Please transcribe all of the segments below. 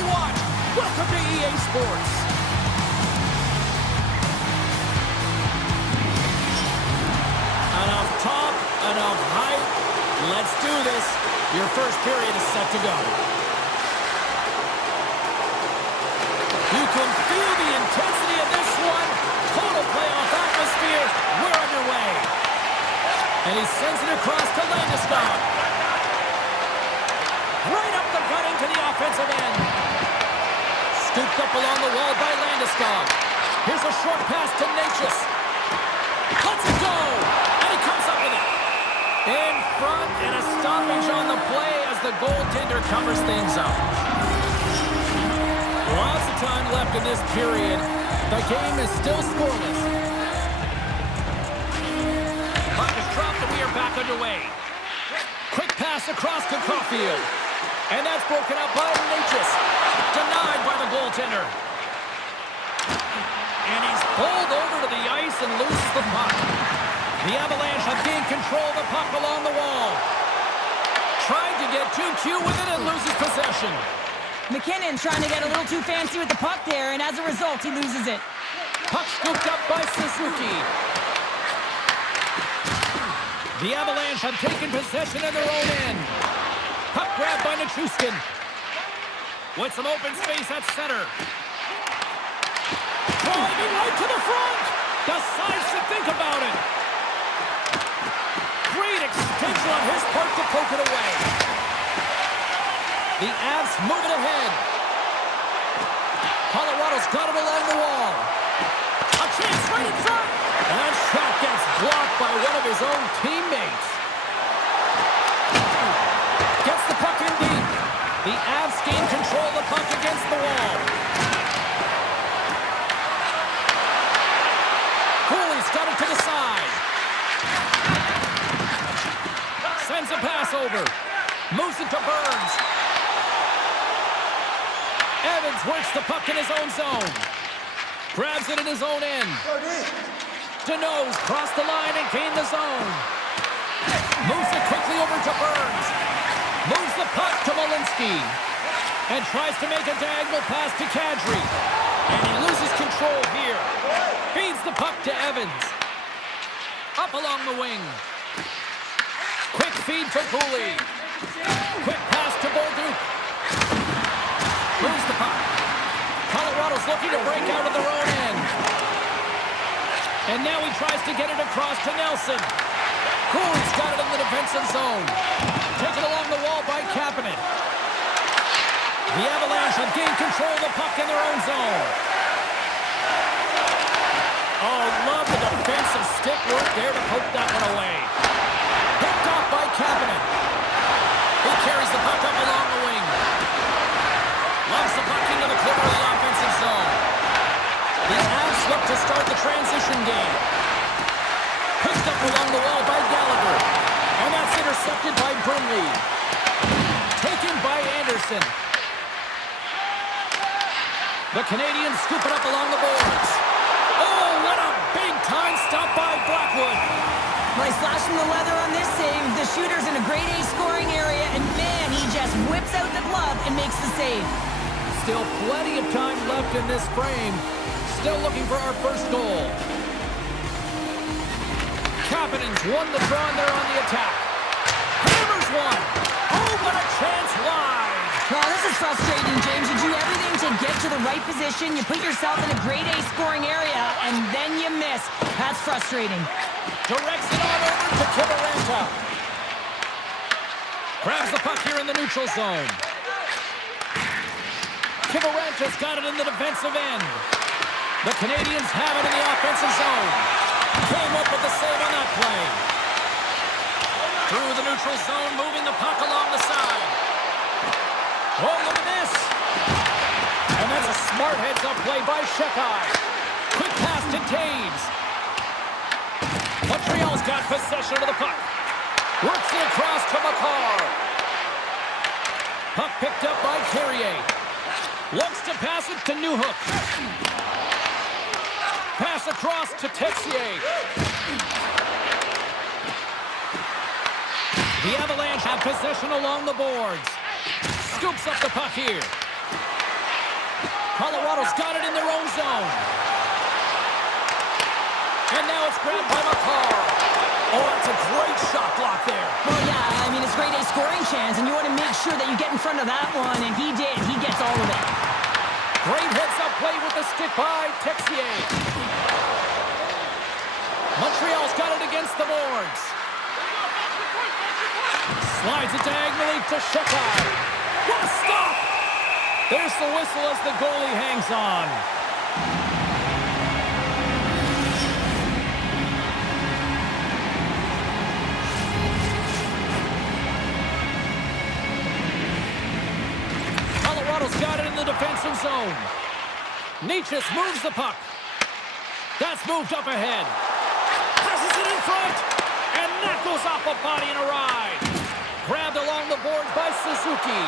we watch. Welcome to EA Sports. Enough talk, enough hype. Let's do this. Your first period is set to go. You can feel the intensity of this one. Total playoff atmosphere. We're underway. And he sends it across to Landeskog. Right up the gut into the offensive end. Scooped up along the wall by Landeskog. Here's a short pass to Natchez. Let's go! And he comes up with it. In front, and a stoppage on the play as the goaltender covers things up. Lots of time left in this period. The game is still scoreless. Puck is dropped and we are back underway. Quick pass across to Caufield. And that's broken up by Natchez. Denied by the goaltender. And he's pulled over to the ice and loses the puck. The Avalanche have gained control of the puck along the wall. Trying to get too cute with it and loses possession. McKinnon's trying to get a little too fancy with the puck there, and as a result, he loses it. Puck scooped up by Suzuki. The Avalanche have taken possession of their own end. Puck grabbed by Nichushkin. With some open space at center. Driving right to the front. Decides to think about it. Great extension on his part to poke it away. The Avs move it ahead. Colorado's got it along the wall. A chance right in front. And that shot gets blocked by one of his own teammates. Gets the puck in deep. The Avs gain control of the puck against the wall. Cooley's got it to the side. Sends a pass over. Moves it to Burns. Evans works the puck in his own zone. Grabs it in his own end. Denos crossed the line and gained the zone. Moves it quickly over to Burns. Moves the puck to Malinsky. And tries to make a diagonal pass to Kadri. And he loses control here. Feeds the puck to Evans. Up along the wing. Quick feed to Cooley. Quick pass to Bolduc. Moves the puck. Colorado's looking to break out of their own end. And now he tries to get it across to Nelson. Cooley's got it in the defensive zone. Taken along the wall by Kapanen. The Avalanche have gained control of the puck in their own zone. Oh, love the defensive stick work there to poke that one away. Picked off by Kapanen. He carries the puck up along the wing. Loves the puck into the corner of the offensive zone. The Avs look to start the transition game. Picked up along the wall by Gallagher. And that's intercepted by Burnley. Taken by Anderson. The Canadiens scoop it up along the boards. Oh, what a big-time stop by Blackwood. Nice flash from the leather on this save. The shooter's in a grade A scoring area, and man, he just whips out the glove and makes the save. Still plenty of time left in this frame. Still looking for our first goal. Kapanen's won the draw and they're on the attack. Hammers one. Oh, what a chance wide. Well, this is frustrating, James. You do everything to get to the right position. You put yourself in a grade A scoring area, and then you miss. That's frustrating. Directs it on over to Kiviranta. Grabs the puck here in the neutral zone. Kiviranta's got it in the defensive end. The Canadiens have it in the offensive zone. Came up with the save on that play. Through the neutral zone, moving the puck along the side. Oh, look at this. And that's a smart heads-up play by Shekai. Quick pass to Taves. Montreal's got possession of the puck. Works it across to Makar. Puck picked up by Carrier. Looks to pass it to Newhook. Pass across to Texier. The Avalanche have possession along the boards. Scoops up the puck here. Colorado's got it in their own zone. And now it's grabbed by McCarr. Oh, that's a great shot block there. Well, yeah, I mean, it's grade A scoring chance, and you want to make sure that you get in front of that one, and he did. He gets all of it. Great heads-up play with the stick by Texier. Montreal's got it against the boards. Slides it diagonally to Shekai. What a stop! There's the whistle as the goalie hangs on. Colorado's got it in the defensive zone. Nichus moves the puck. That's moved up ahead. Passes it in front. And that goes off a body and a ride. Grabbed along the boards by Suzuki.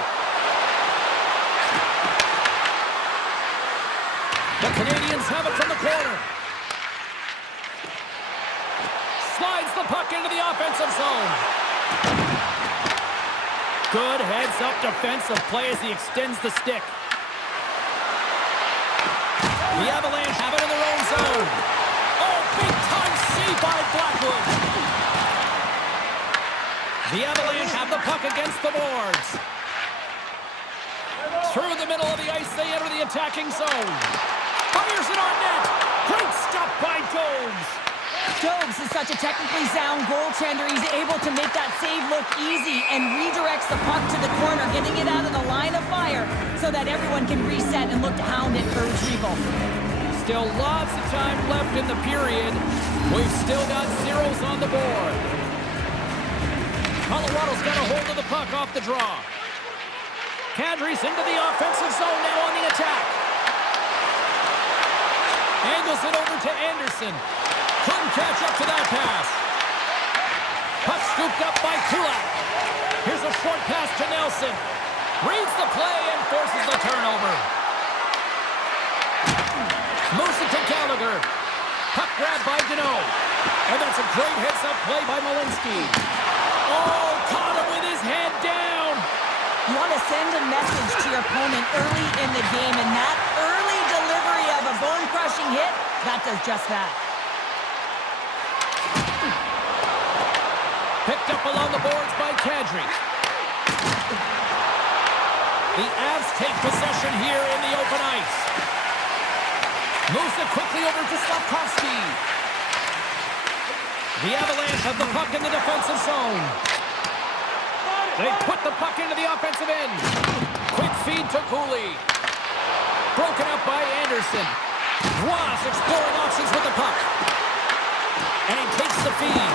The Canadiens have it from the corner. Slides the puck into the offensive zone. Good heads-up defensive play as he extends the stick. The Avalanche have it in their own zone. Oh, big-time save by Blackwood. The Avalanche have the puck against the boards. Through the middle of the ice, they enter the attacking zone. Fires it on net. Great stop by Dobbs. Dobbs is such a technically sound goaltender. He's able to make that save look easy and redirects the puck to the corner, getting it out of the line of fire so that everyone can reset and look to hound it for retrieval. Still lots of time left in the period. We've still got zeros on the board. Colorado's got a hold of the puck off the draw. Kadri's into the offensive zone now on the attack. Angles it over to Anderson. Couldn't catch up to that pass. Puck scooped up by Kulak. Here's a short pass to Nelson. Reads the play and forces the turnover. Moves it to Gallagher. Puck grabbed by Deneau. And that's a great heads-up play by Malinsky. Oh, caught him with his head down. You want to send a message to your opponent early in the game, and that early delivery of a bone-crushing hit, that does just that. Picked up along the boards by Kadri. The Avs take possession here in the open ice. Moves it quickly over to Slafkovský. The Avalanche have the puck in the defensive zone. They put the puck into the offensive end. Quick feed to Cooley. Broken up by Anderson. Ross exploring options with the puck. And he takes the feed.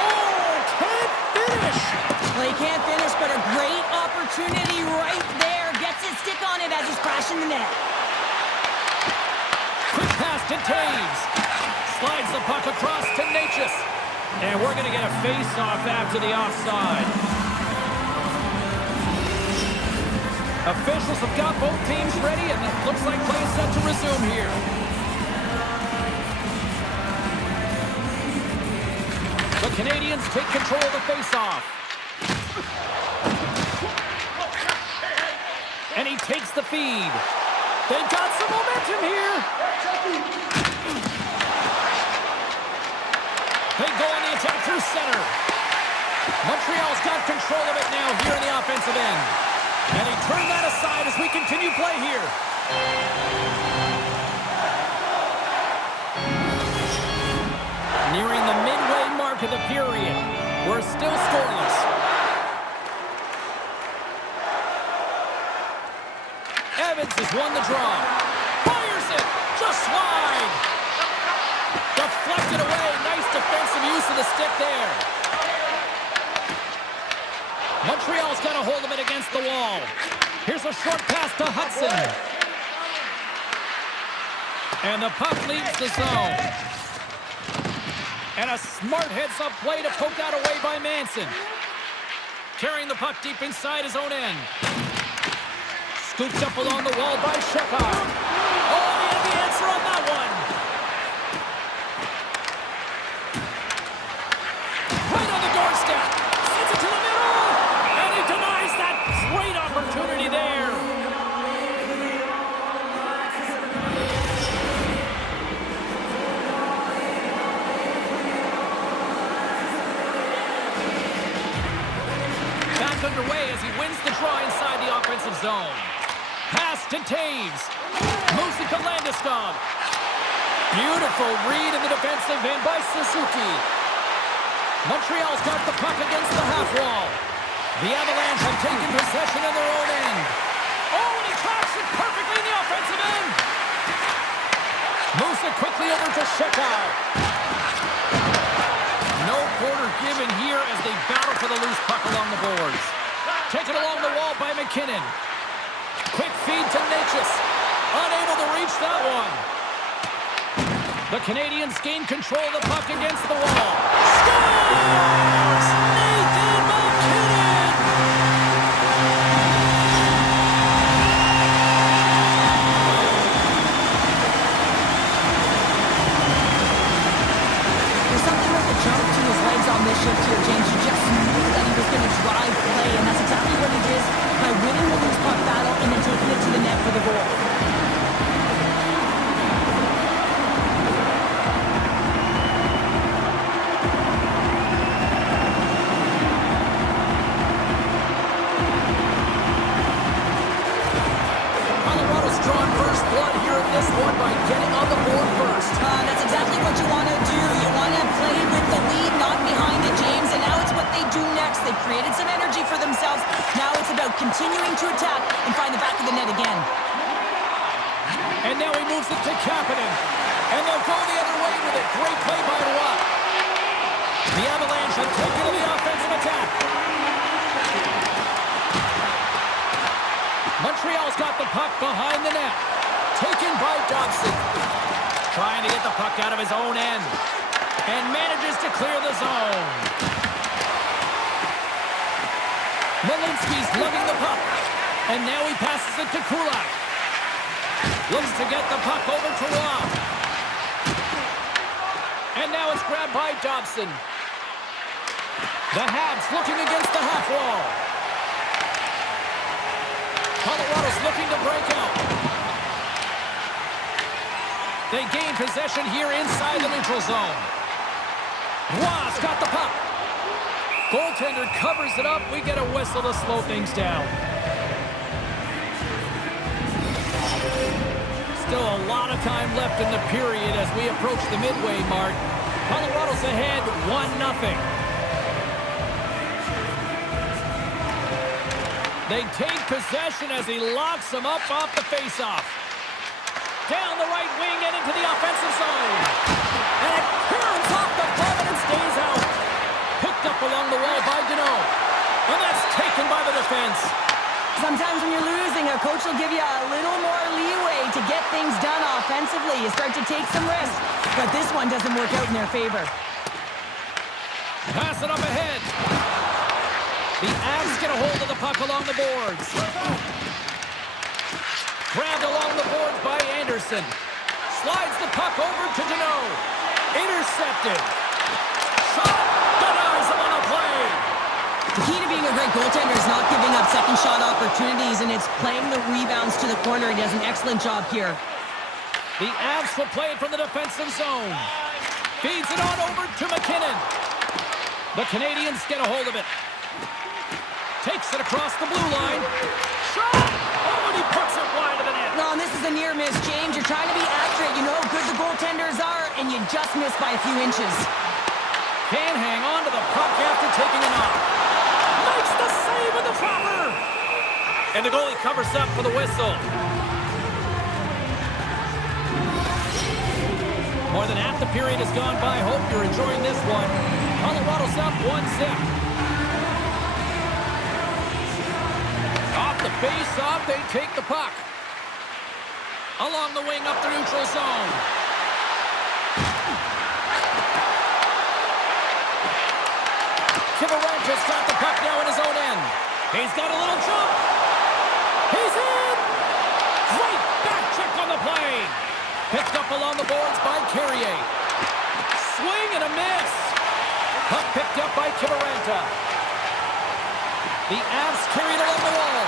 Oh, can't finish. Well, he can't finish, but a great opportunity right there. Gets his stick on it as he's crashing the net. Quick pass to Taves. Slides the puck across to Nichus. And we're going to get a face-off after the offside. Officials have got both teams ready, and it looks like play is set to resume here. The Canadiens take control of the face-off. And he takes the feed. They've got some momentum here. They go on the attack through center. Montreal's got control of it now here in the offensive end. And he turned that aside as we continue play here. Nearing the midway mark of the period. We're still scoreless. Evans has won the draw. Fires it! Just wide! Deflected away. Nice defensive use of the stick there. Montreal's got a hold of it against the wall. Here's a short pass to Hudson. And the puck leaves the zone. And a smart heads-up play to poke that away by Manson. Carrying the puck deep inside his own end. Scooped up along the wall by Shekai. Oh, he had the answer on that one. Right on the doorstep. Sends it to the middle. And he denies that great opportunity there. zone. Pass to Taves. Moves it to Landeskog. Beautiful read in the defensive end by Suzuki. Montreal's got the puck against the half wall. The Avalanche have taken possession in their own end. Oh, and he tracks it perfectly in the offensive end. Moves it quickly over to Shekai. No quarter given here as they battle for the loose puck along the boards. Taken along the wall by McKinnon. Quick feed to Natchez. Unable to reach that one. The Canadiens gain control of the puck against the wall. Scores! Nathan McKinnon! There's something with the jump to his legs on this shift here, James. You just knew that he was going to drive play, and that's exactly what he did by winning the loose puck battle and then taking it to the net for the goal. Colorado's drawn first blood here in this one by getting on the board first. That's exactly what you want to do. You want to play with the lead, not behind it, James. And now it's what they do next. They've created some energy for themselves. Now it's about continuing to attack and find the back of the net again. And now he moves it to Kapanen. And they'll go the other way with it. Great play by Watt. The Avalanche have taken to the offensive attack. Montreal's got the puck behind the net. Taken by Dobson. Trying to get the puck out of his own end. And manages to clear the zone. Malinsky's lugging the puck. And now he passes it to Kulak. Looks to get the puck over to Watt. And now it's grabbed by Dobson. The Habs looking against the half wall. Colorado's looking to break out. They gain possession here inside the neutral zone. Watt's got the puck. Goaltender covers it up. We get a whistle to slow things down. Still a lot of time left in the period as we approach the midway mark. Colorado's ahead 1-0. They take possession as he locks them up off the faceoff. Down the right wing and into the offensive zone. And it turns off the glove and it stays out. Picked up along the wall by Deneau. And that's taken by the defense. Sometimes when you're losing, a coach will give you a little more leeway to get things done offensively. You start to take some risks, but this one doesn't work out in their favor. Pass it up ahead. The Avs get a hold of the puck along the boards. Grabbed along the boards by Anderson. Slides the puck over to Deneau. Intercepted. Shot. Denies him on a play. The key to being a great goaltender is not giving up second shot opportunities, and it's playing the rebounds to the corner. He does an excellent job here. The Avs will play it from the defensive zone. Feeds it on over to McKinnon. The Canadiens get a hold of it. Takes it across the blue line. Shot! Oh, and he puts it wide of the net. No, and this is a near miss, James. You're trying to be accurate. You know how good the goaltenders are, and you just missed by a few inches. Can't hang on to the puck after taking a knock. Makes the save with the dropper. And the goalie covers up for the whistle. More than half the period has gone by. Hope you're enjoying this one. Colorado's up 1-0. Off the face-off, they take the puck. Along the wing up the neutral zone. Kivarenka's got the puck now in his own end. He's got a little jump. He's in! Great back check on the play. Picked up along the boards by Carrier. Swing and a miss. Puck picked up by Kivarenka. The Avs carried along the wall.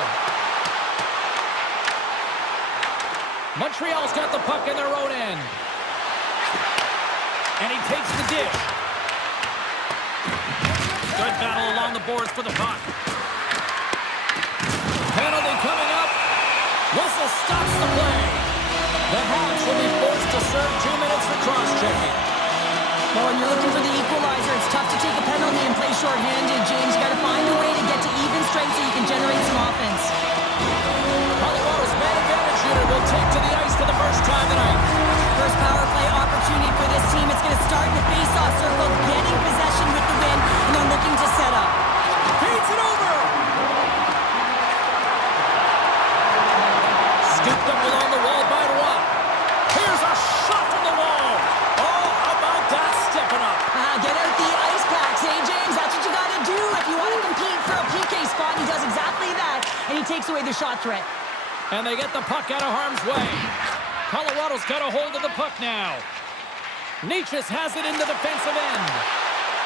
Montreal's got the puck in their own end. And he takes the dish. Good battle along the boards for the puck. Penalty coming up. Whistle stops the play. The Habs will be forced to serve 2 minutes for cross-checking. Well, when you're looking for the equalizer, it's tough to take a penalty and play shorthanded, James. You got to find a way to get to even strength so you can generate some offense. Colorado's man advantage unit will take to the ice for the first time tonight. First power play opportunity for this team. It's going to start in the face-off circle, getting possession with the win, and then looking to set up. Feeds it over. Scooped up along the wall by Roy. Here's a shot from the wall. Oh, how about that stepping up? Get out the ice packs, hey, James? That's what you got to do if you want to compete for a PK spot. He does exactly that, and he takes away the shot threat. And they get the puck out of harm's way. Colorado's got a hold of the puck now. Nietzsche's has it in the defensive end.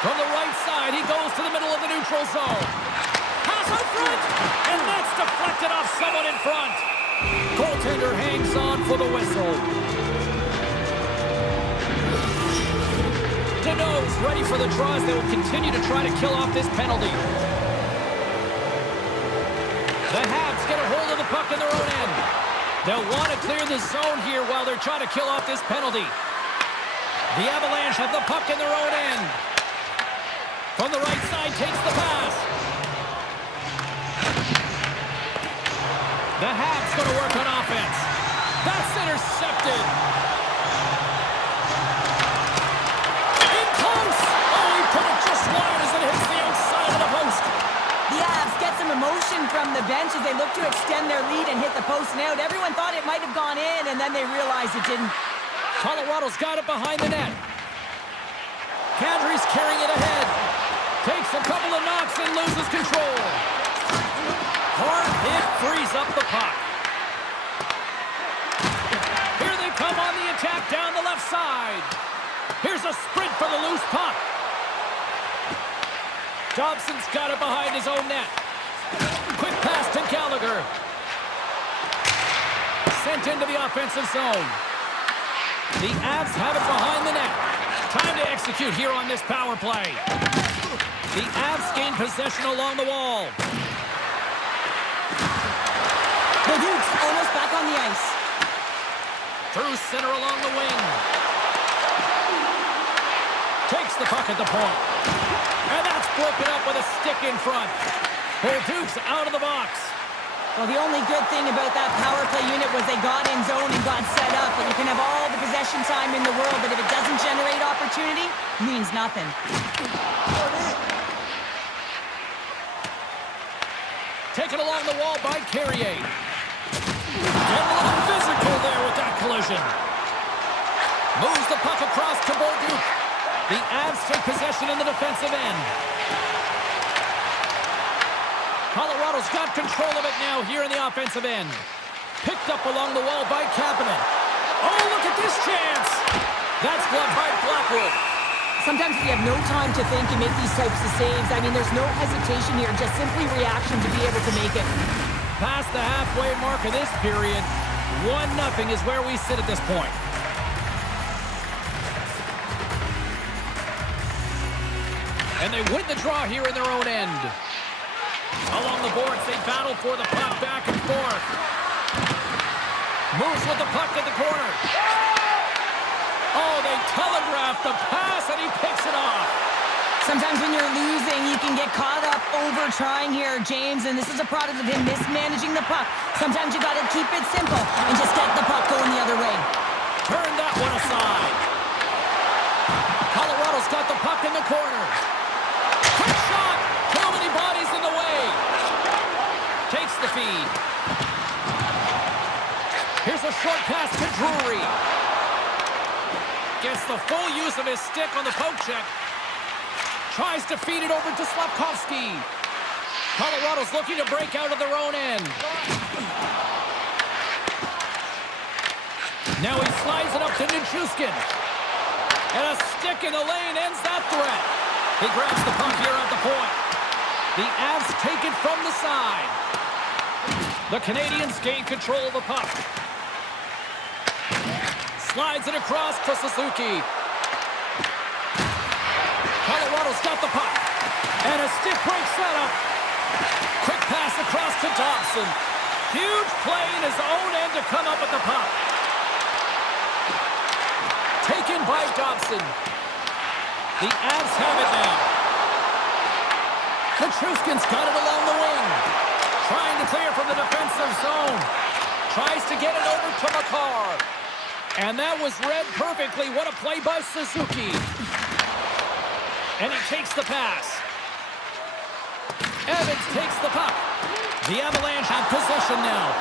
From the right side, he goes to the middle of the neutral zone. Pass out front, and that's deflected off someone in front. Goaltender hangs on for the whistle. Deneau's ready for the draws. They will continue to try to kill off this penalty. The Habs get a hold of the puck in their own end. They'll want to clear the zone here while they're trying to kill off this penalty. The Avalanche have the puck in their own end. From the right side, takes the pass. The Habs going to work on offense. That's intercepted. In close. Oh, he put it just wide as it hits the outside of the post. The Avs get some emotion from the bench as they look to extend their lead and hit the post and out. Everyone thought it might have gone in, and then they realized it didn't. Colorado's got it behind the net. Kadri's carrying it ahead. Takes a couple of knocks and loses control. Hard hit frees up the puck. Here they come on the attack down the left side. Here's a sprint for the loose puck. Dobson's got it behind his own net. Quick pass to Gallagher. Sent into the offensive zone. The Avs have it behind the net. Time to execute here on this power play. The Avs gain possession along the wall. The Dukes almost back on the ice. Through center along the wing. Takes the puck at the point. And that's broken up with a stick in front. The Dukes out of the box. Well, the only good thing about that power play unit was they got in zone and got set up. And you can have all the possession time in the world, but if it doesn't generate opportunity, it means nothing. Taken along the wall by Carrier. Getting a little physical there with that collision. Moves the puck across to Bolduc. The Avs take possession in the defensive end. Colorado's got control of it now here in the offensive end. Picked up along the wall by Kapanen. Oh, look at this chance! That's blocked by Blackwood. Sometimes if you have no time to think, you make these types of saves. I mean, there's no hesitation here, just simply reaction to be able to make it. Past the halfway mark of this period, 1-0 is where we sit at this point. And they win the draw here in their own end. Along the boards, they battle for the puck back and forth. Moves with the puck at the corner. Oh, they telegraph the pass, and he picks it off. Sometimes when you're losing, you can get caught up over trying here, James, and this is a product of him mismanaging the puck. Sometimes you got to keep it simple and just get the puck going the other way. Turn that one aside. Colorado's got the puck in the corner. Quick shot. Too many bodies in the way. Takes the feed. Here's a short pass to Drury. Gets the full use of his stick on the poke check. Tries to feed it over to Slafkovský. Colorado's looking to break out of their own end. Now he slides it up to Nichushkin. And a stick in the lane ends that threat. He grabs the puck here at the point. The Avs take it from the side. The Canadiens gain control of the puck. Slides it across to Suzuki. Colorado's got the puck. And a stick break setup. Quick pass across to Dobson. Huge play in his own end to come up with the puck. Taken by Dobson. The Avs have it now. Petruskin's got it along the wing. Trying to clear from the defensive zone. Tries to get it over to Makar. And that was read perfectly. What a play by Suzuki. And he takes the pass. Evans takes the puck. The Avalanche have possession now.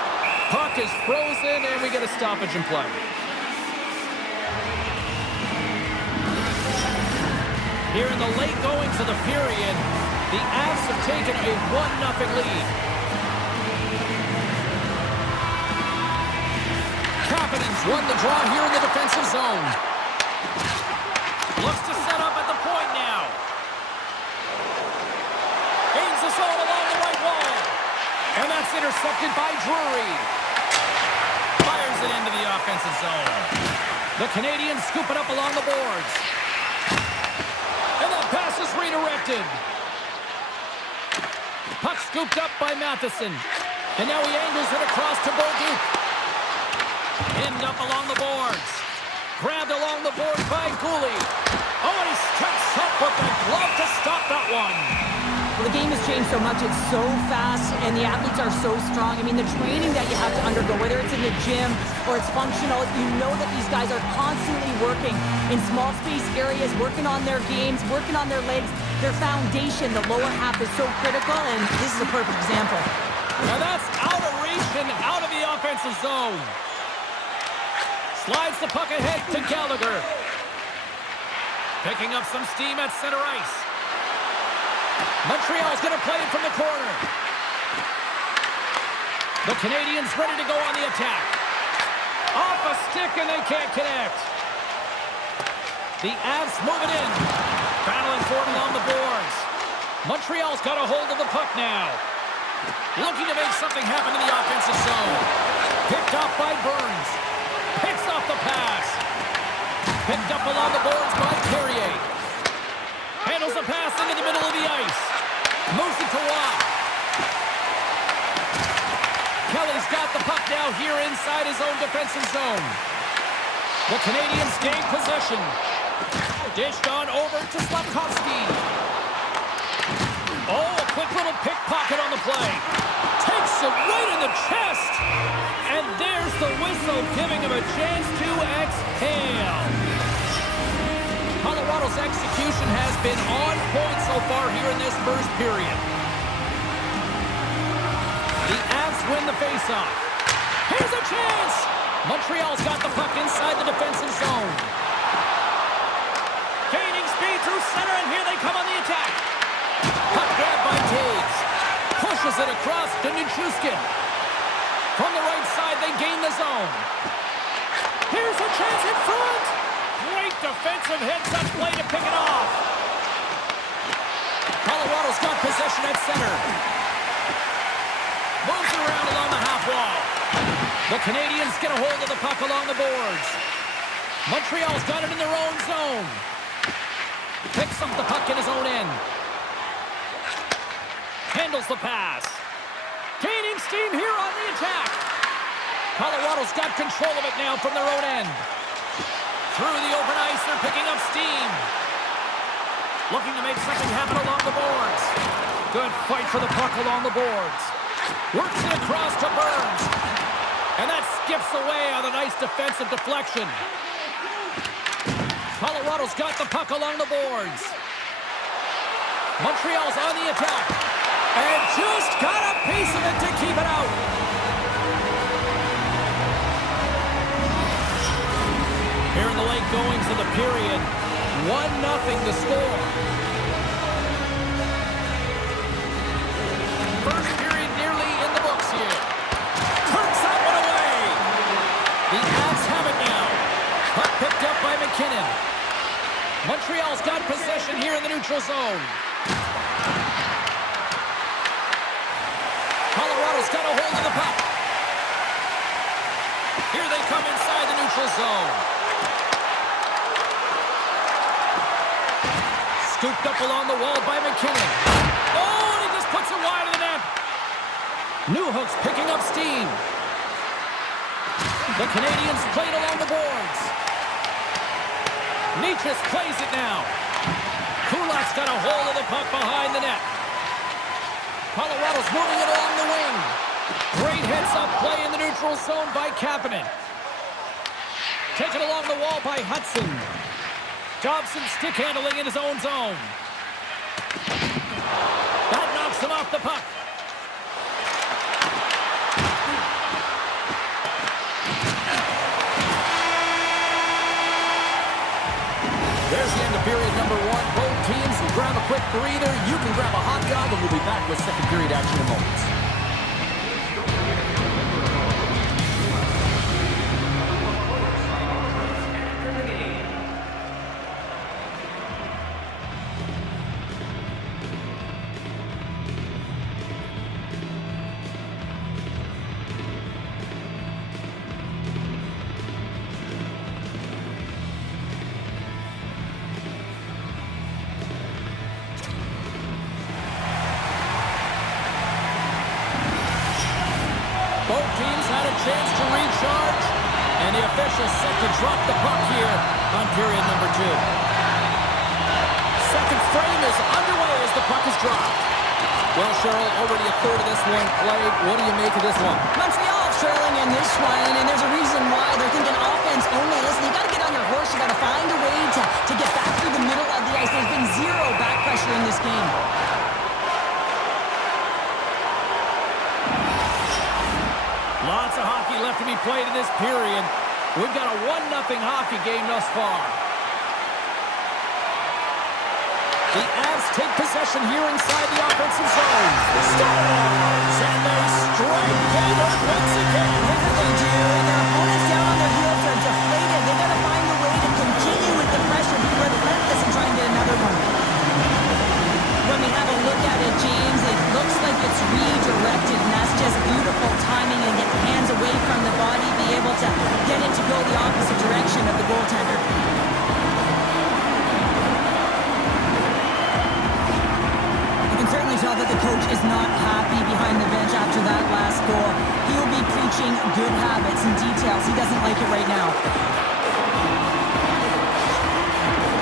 Puck is frozen, and we get a stoppage in play. Here in the late goings of the period, the Avs have taken a 1-0 lead. Kapanen's won the draw here in the defensive zone. Looks to set up at the point now. Gains the zone along the right wall. And that's intercepted by Drury. Fires it into the offensive zone. The Canadiens scoop it up along the boards. And that pass is redirected. Puck scooped up by Matheson. And now he angles it across to Bolduc. Pinned up along the boards. Grabbed along the board by Cooley. Oh, and he strikes up with the glove to stop that one. Well, the game has changed so much. It's so fast, and the athletes are so strong. I mean, the training that you have to undergo, whether it's in the gym or it's functional, you know that these guys are constantly working in small space areas, working on their games, working on their legs. Their foundation, the lower half, is so critical, and this is a perfect example. Now that's out of reach and out of the offensive zone. Slides the puck ahead to Gallagher. Picking up some steam at center ice. Montreal's going to play it from the corner. The Canadiens ready to go on the attack. Off a stick, and they can't connect. The Avs move it in. Battling for it along the boards. Montreal's got a hold of the puck now. Looking to make something happen in the offensive zone. Picked off by Burns. Picks off the pass. Picked up along the boards by Carrier. Handles the pass into the middle of the ice. Moves it to Watt. Kelly's got the puck now here inside his own defensive zone. The Canadiens gain possession. Dished on over to Slafkovský. Oh, a quick little pickpocket on the play. Takes it right in the chest. And there's the whistle, giving him a chance to exhale. Colorado's execution has been on point so far here in this first period. The Avs win the faceoff. Here's a chance! Montreal's got the puck inside the defensive zone. Gaining speed through center, and here they come on the attack. Puck grabbed by Taves. Pushes it across to Nichushkin. From the right side, they gain the zone. Here's a chance in front. Great defensive heads-up play to pick it off. Colorado's got possession at center. Moves it around along the half wall. The Canadiens get a hold of the puck along the boards. Montreal's got it in their own zone. Picks up the puck in his own end. Handles the pass. Gaining steam here on the attack. Colorado's got control of it now from their own end. Through the open ice, they're picking up steam. Looking to make something happen along the boards. Good fight for the puck along the boards. Works it across to Burns. And that skips away on a nice defensive deflection. Colorado's got the puck along the boards. Montreal's on the attack. And just got a piece of it to keep it out. Here in the late goings of the period, 1-0 the score. First period nearly in the books here. Turns that one away. The Avs have it now. Puck picked up by McKinnon. Montreal's got possession here in the neutral zone. Colorado's got a hold of the puck. Here they come inside the neutral zone. Scooped up along the wall by McKinnon. Oh, and he just puts it wide of the net. Newhook's picking up steam. The Canadiens played along the boards. Nichus plays it now. Kulak's got a hold of the puck behind the net. Colorado's moving it along the wing. Great heads-up play in the neutral zone by Kapanen. Taken along the wall by Hudson. Dobson stick handling in his own zone. That knocks him off the puck. There's the end of period number one. Both teams will grab a quick breather. You can grab a hot dog, and we'll be back with second period action in moments. Both teams had a chance to recharge, and the officials set to drop the puck here on period number two. Second frame is underway as the puck is dropped. Well, Cheryl, already a third of this one played. What do you make of this one? Montreal trailing in this one, and there's a reason why. They're thinking offense only. Listen, you got to get on your horse. You got to find a way to get back through the middle of the ice. There's been zero back pressure in this game. Lots of hockey left to be played in this period. We've got a 1-0 hockey game thus far. The Avs take possession here inside the offensive zone. Stars! And they strike forward once again. Yeah, they do. And their opponents down on their heels are deflated. They got to find a way to continue with the pressure, be relentless, and try and get another one. When we have a look at it, James, it looks like it's redirected, and that's just beautiful timing and get hands away from the body, be able to get it to go the opposite direction of the goaltender. You can certainly tell that the coach is not happy behind the bench after that last goal. He will be preaching good habits and details. He doesn't like it right now.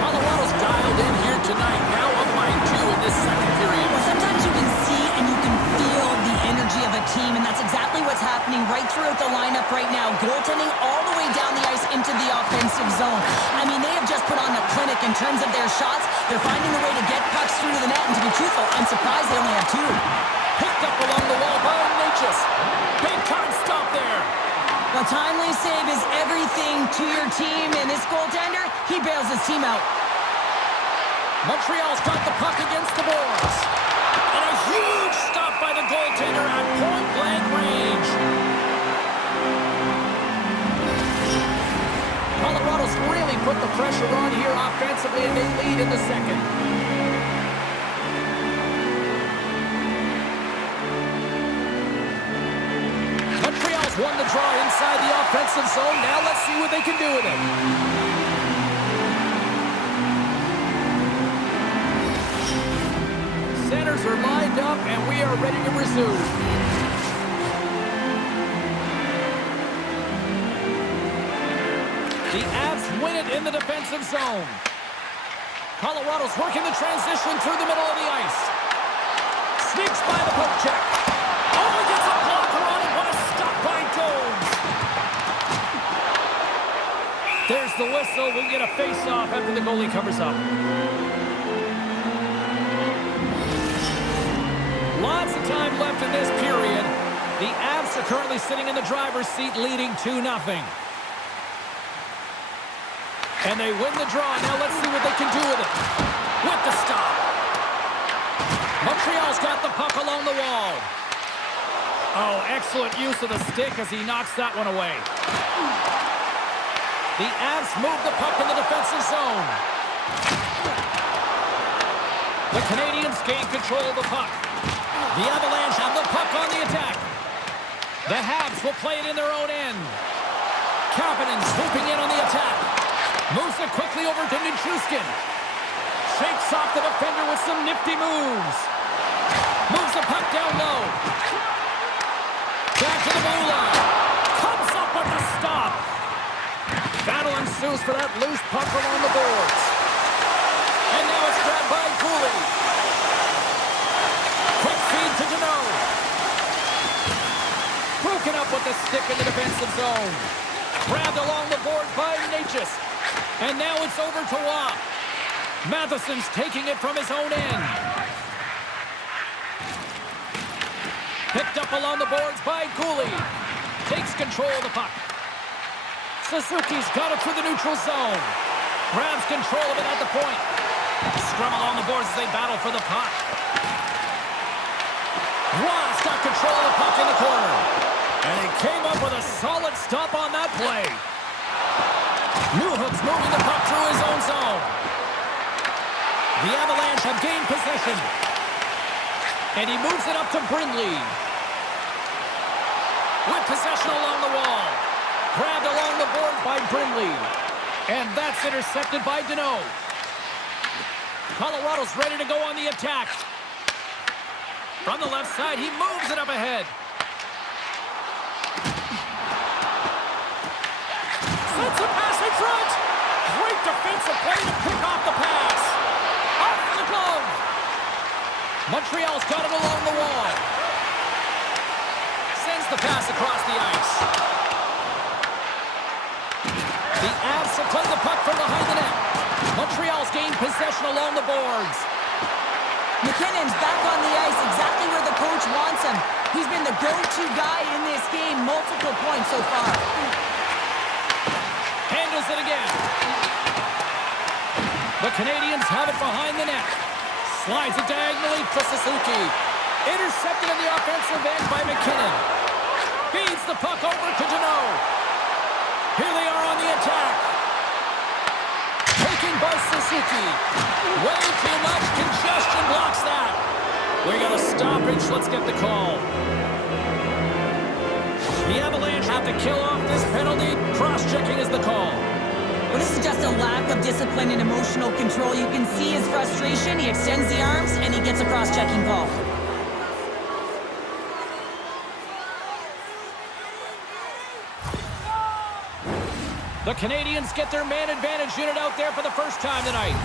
Colorado's dialed in here tonight, now up by 2 in this second period. Well, sometimes you can see and you can feel the energy of a team, and that's exactly what's happening right throughout the lineup right now. Goaltending all the way down the ice into the offensive zone. I mean, they have just put on a clinic in terms of their shots. They're finding a way to get pucks through to the net, and to be truthful, I'm surprised they only have 2. Picked up along the wall by Nichus. Big time stop there. A timely save is everything to your team, and this goaltender, he bails his team out. Montreal's got the puck against the boards. And a huge stop by the goaltender at point-blank range. Colorado's really put the pressure on here offensively, and they lead in the second. Montreal's won the draw inside the offensive zone. Now let's see what they can do with it. Centers are lined up, and we are ready to resume. The Avs win it in the defensive zone. Colorado's working the transition through the middle of the ice. Sneaks by the poke check. Oh, he gets a blocker on it. What a stop by Jones. There's the whistle. We'll get a face-off after the goalie covers up. Lots of time left in this period. The Avs are currently sitting in the driver's seat, leading 2-0. And they win the draw. Now let's see what they can do with it. With the stop. Montreal's got the puck along the wall. Oh, excellent use of the stick as he knocks that one away. The Avs move the puck in the defensive zone. The Canadiens gain control of the puck. The Avalanche have the puck on the attack. The Habs will play it in their own end. Kapanen swooping in on the attack. Moves it quickly over to Nick Suzuki. Shakes off the defender with some nifty moves. Moves the puck down low. Back to the blue line. Comes up with the stop. Battle ensues for that loose puck along the boards. And now it's grabbed by Cooley. Quick feed to Deneau. Broken up with the stick in the defensive zone. Grabbed along the boards by Natchez. And now it's over to Waugh. Matheson's taking it from his own end. Picked up along the boards by Cooley. Takes control of the puck. Suzuki's got it through the neutral zone. Grabs control of it at the point. Scrum along the boards as they battle for the puck. Waugh's got control of the puck in the corner. And he came up with a solid stop on that play. Newhook's moving the puck through his own zone. The Avalanche have gained possession. And he moves it up to Brindley. With possession along the wall. Grabbed along the board by Brindley. And that's intercepted by Deneau. Colorado's ready to go on the attack. From the left side, he moves it up ahead. Sends a pass in front. Great defensive play to pick off the pass. Off the glove. Montreal's got it along the wall. Sends the pass across the ice. The Avs have played the puck from behind the net. Montreal's gained possession along the boards. McKinnon's back on the ice exactly where the coach wants him. He's been the go-to guy in this game, multiple points so far. Handles it again. The Canadiens have it behind the net. Slides it diagonally to Suzuki. Intercepted in the offensive end by McKinnon. Feeds the puck over to Deneau. Here they are on the attack. Taken by Suzuki. Way too much congestion blocks that. We got a stoppage. Let's get the call. The Avalanche have to kill off this penalty. Cross-checking is the call. Well, this is just a lack of discipline and emotional control. You can see his frustration. He extends the arms, and he gets a cross-checking call. The Canadiens get their man advantage unit out there for the first time tonight.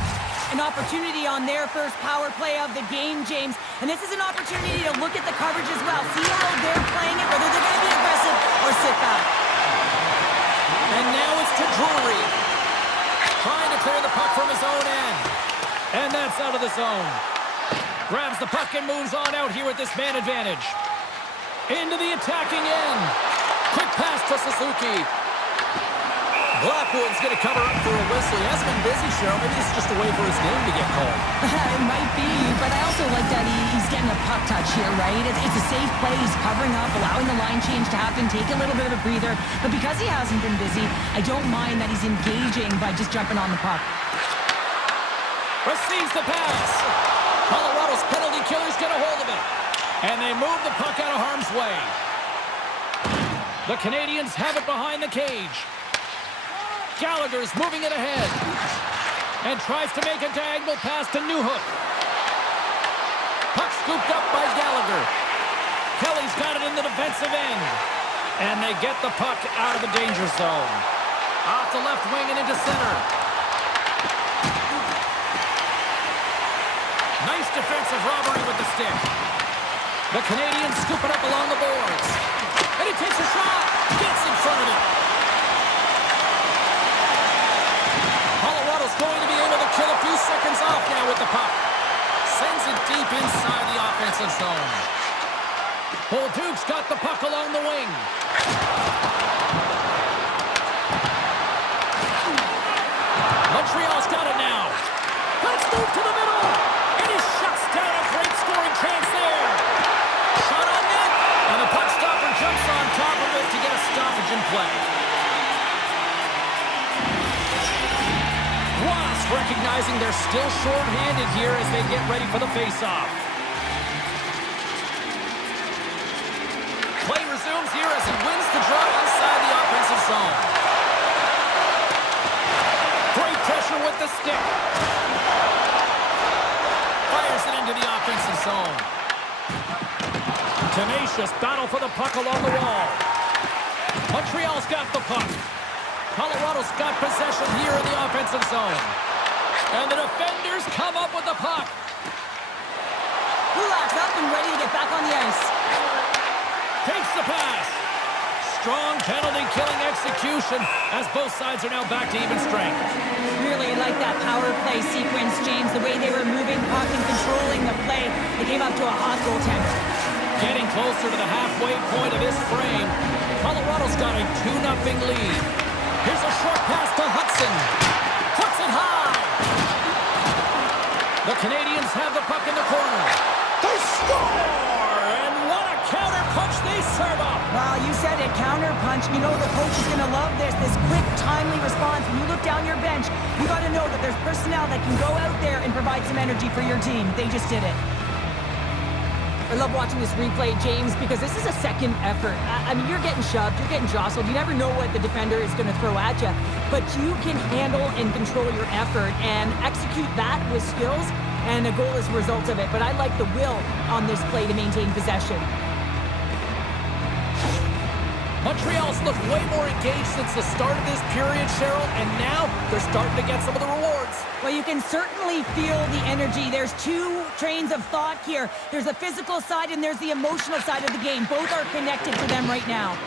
An opportunity on their first power play of the game, James. And this is an opportunity to look at the coverage as well. See how they're playing it, whether they're going to be aggressive or sit back. And now it's to Drury. Trying to clear the puck from his own end. And that's out of the zone. Grabs the puck and moves on out here with this man advantage. Into the attacking end. Quick pass to Suzuki. Blackwood's going to cover up for a whistle. He hasn't been busy, Cheryl. Maybe it's just a way for his name to get called. It might be, but I also like that he's getting a puck touch here, right? It's a safe play. He's covering up, allowing the line change to happen, take a little bit of a breather. But because he hasn't been busy, I don't mind that he's engaging by just jumping on the puck. Receives the pass. Colorado's penalty killers get a hold of it. And they move the puck out of harm's way. The Canadiens have it behind the cage. Gallagher's moving it ahead. And tries to make a diagonal pass to Newhook. Puck scooped up by Gallagher. Kelly's got it in the defensive end. And they get the puck out of the danger zone. Off the left wing and into center. Nice defensive robbery with the stick. The Canadiens scoop it up along the boards. And he takes a shot. Gets in front of it. Colorado's going to be able to kill a few seconds off now with the puck. Sends it deep inside the offensive zone. Bolduc's got the puck along the wing. Montreal's got it now. Let's move to the middle. And he shuts down a great scoring chance there. Shot on net. And the puck stopper jumps on top of it to get a stoppage in play. Recognizing they're still short-handed here as they get ready for the face-off. Play resumes here as he wins the draw inside the offensive zone. Great pressure with the stick. Fires it into the offensive zone. Canadiens ferocious battle for the puck along the wall. Montreal's got the puck. Colorado's got possession here in the offensive zone. And the defenders come up with the puck. Kulak's up and ready to get back on the ice. Takes the pass. Strong penalty-killing execution as both sides are now back to even strength. Really like that power play sequence, James. The way they were moving puck and controlling the play. They came up to a hot goaltender. Getting closer to the halfway point of this frame. Colorado's got a 2-0 lead. Here's a short pass to Hudson. Puts it high. The Canadiens have the puck in the corner. They score! And what a counter punch they serve up. Well, you said it, counter punch. You know the coach is going to love this quick, timely response. When you look down your bench, you got to know that there's personnel that can go out there and provide some energy for your team. They just did it. I love watching this replay, James, because this is a second effort. I mean, you're getting shoved, you're getting jostled. You never know what the defender is going to throw at you, but you can handle and control your effort and execute that with skills, and a goal is a result of it. But I like the will on this play to maintain possession. Montreal's looked way more engaged since the start of this period, Cheryl, and now they're starting to get some of the rewards. Well, you can certainly feel the energy. There's two trains of thought here. There's the physical side and there's the emotional side of the game. Both are connected to them right now.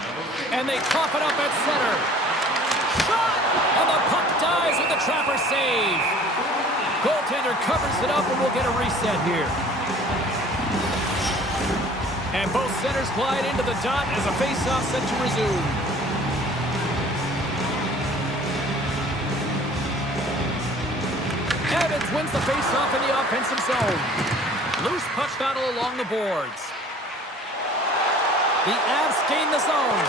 And they cough it up at center. Shot! And the puck dies with the trapper save. Goaltender covers it up and we'll get a reset here. And both centers glide into the dot as a faceoff set to resume. Evans wins the faceoff in the offensive zone. Loose puck battle along the boards. The Avs gain the zone.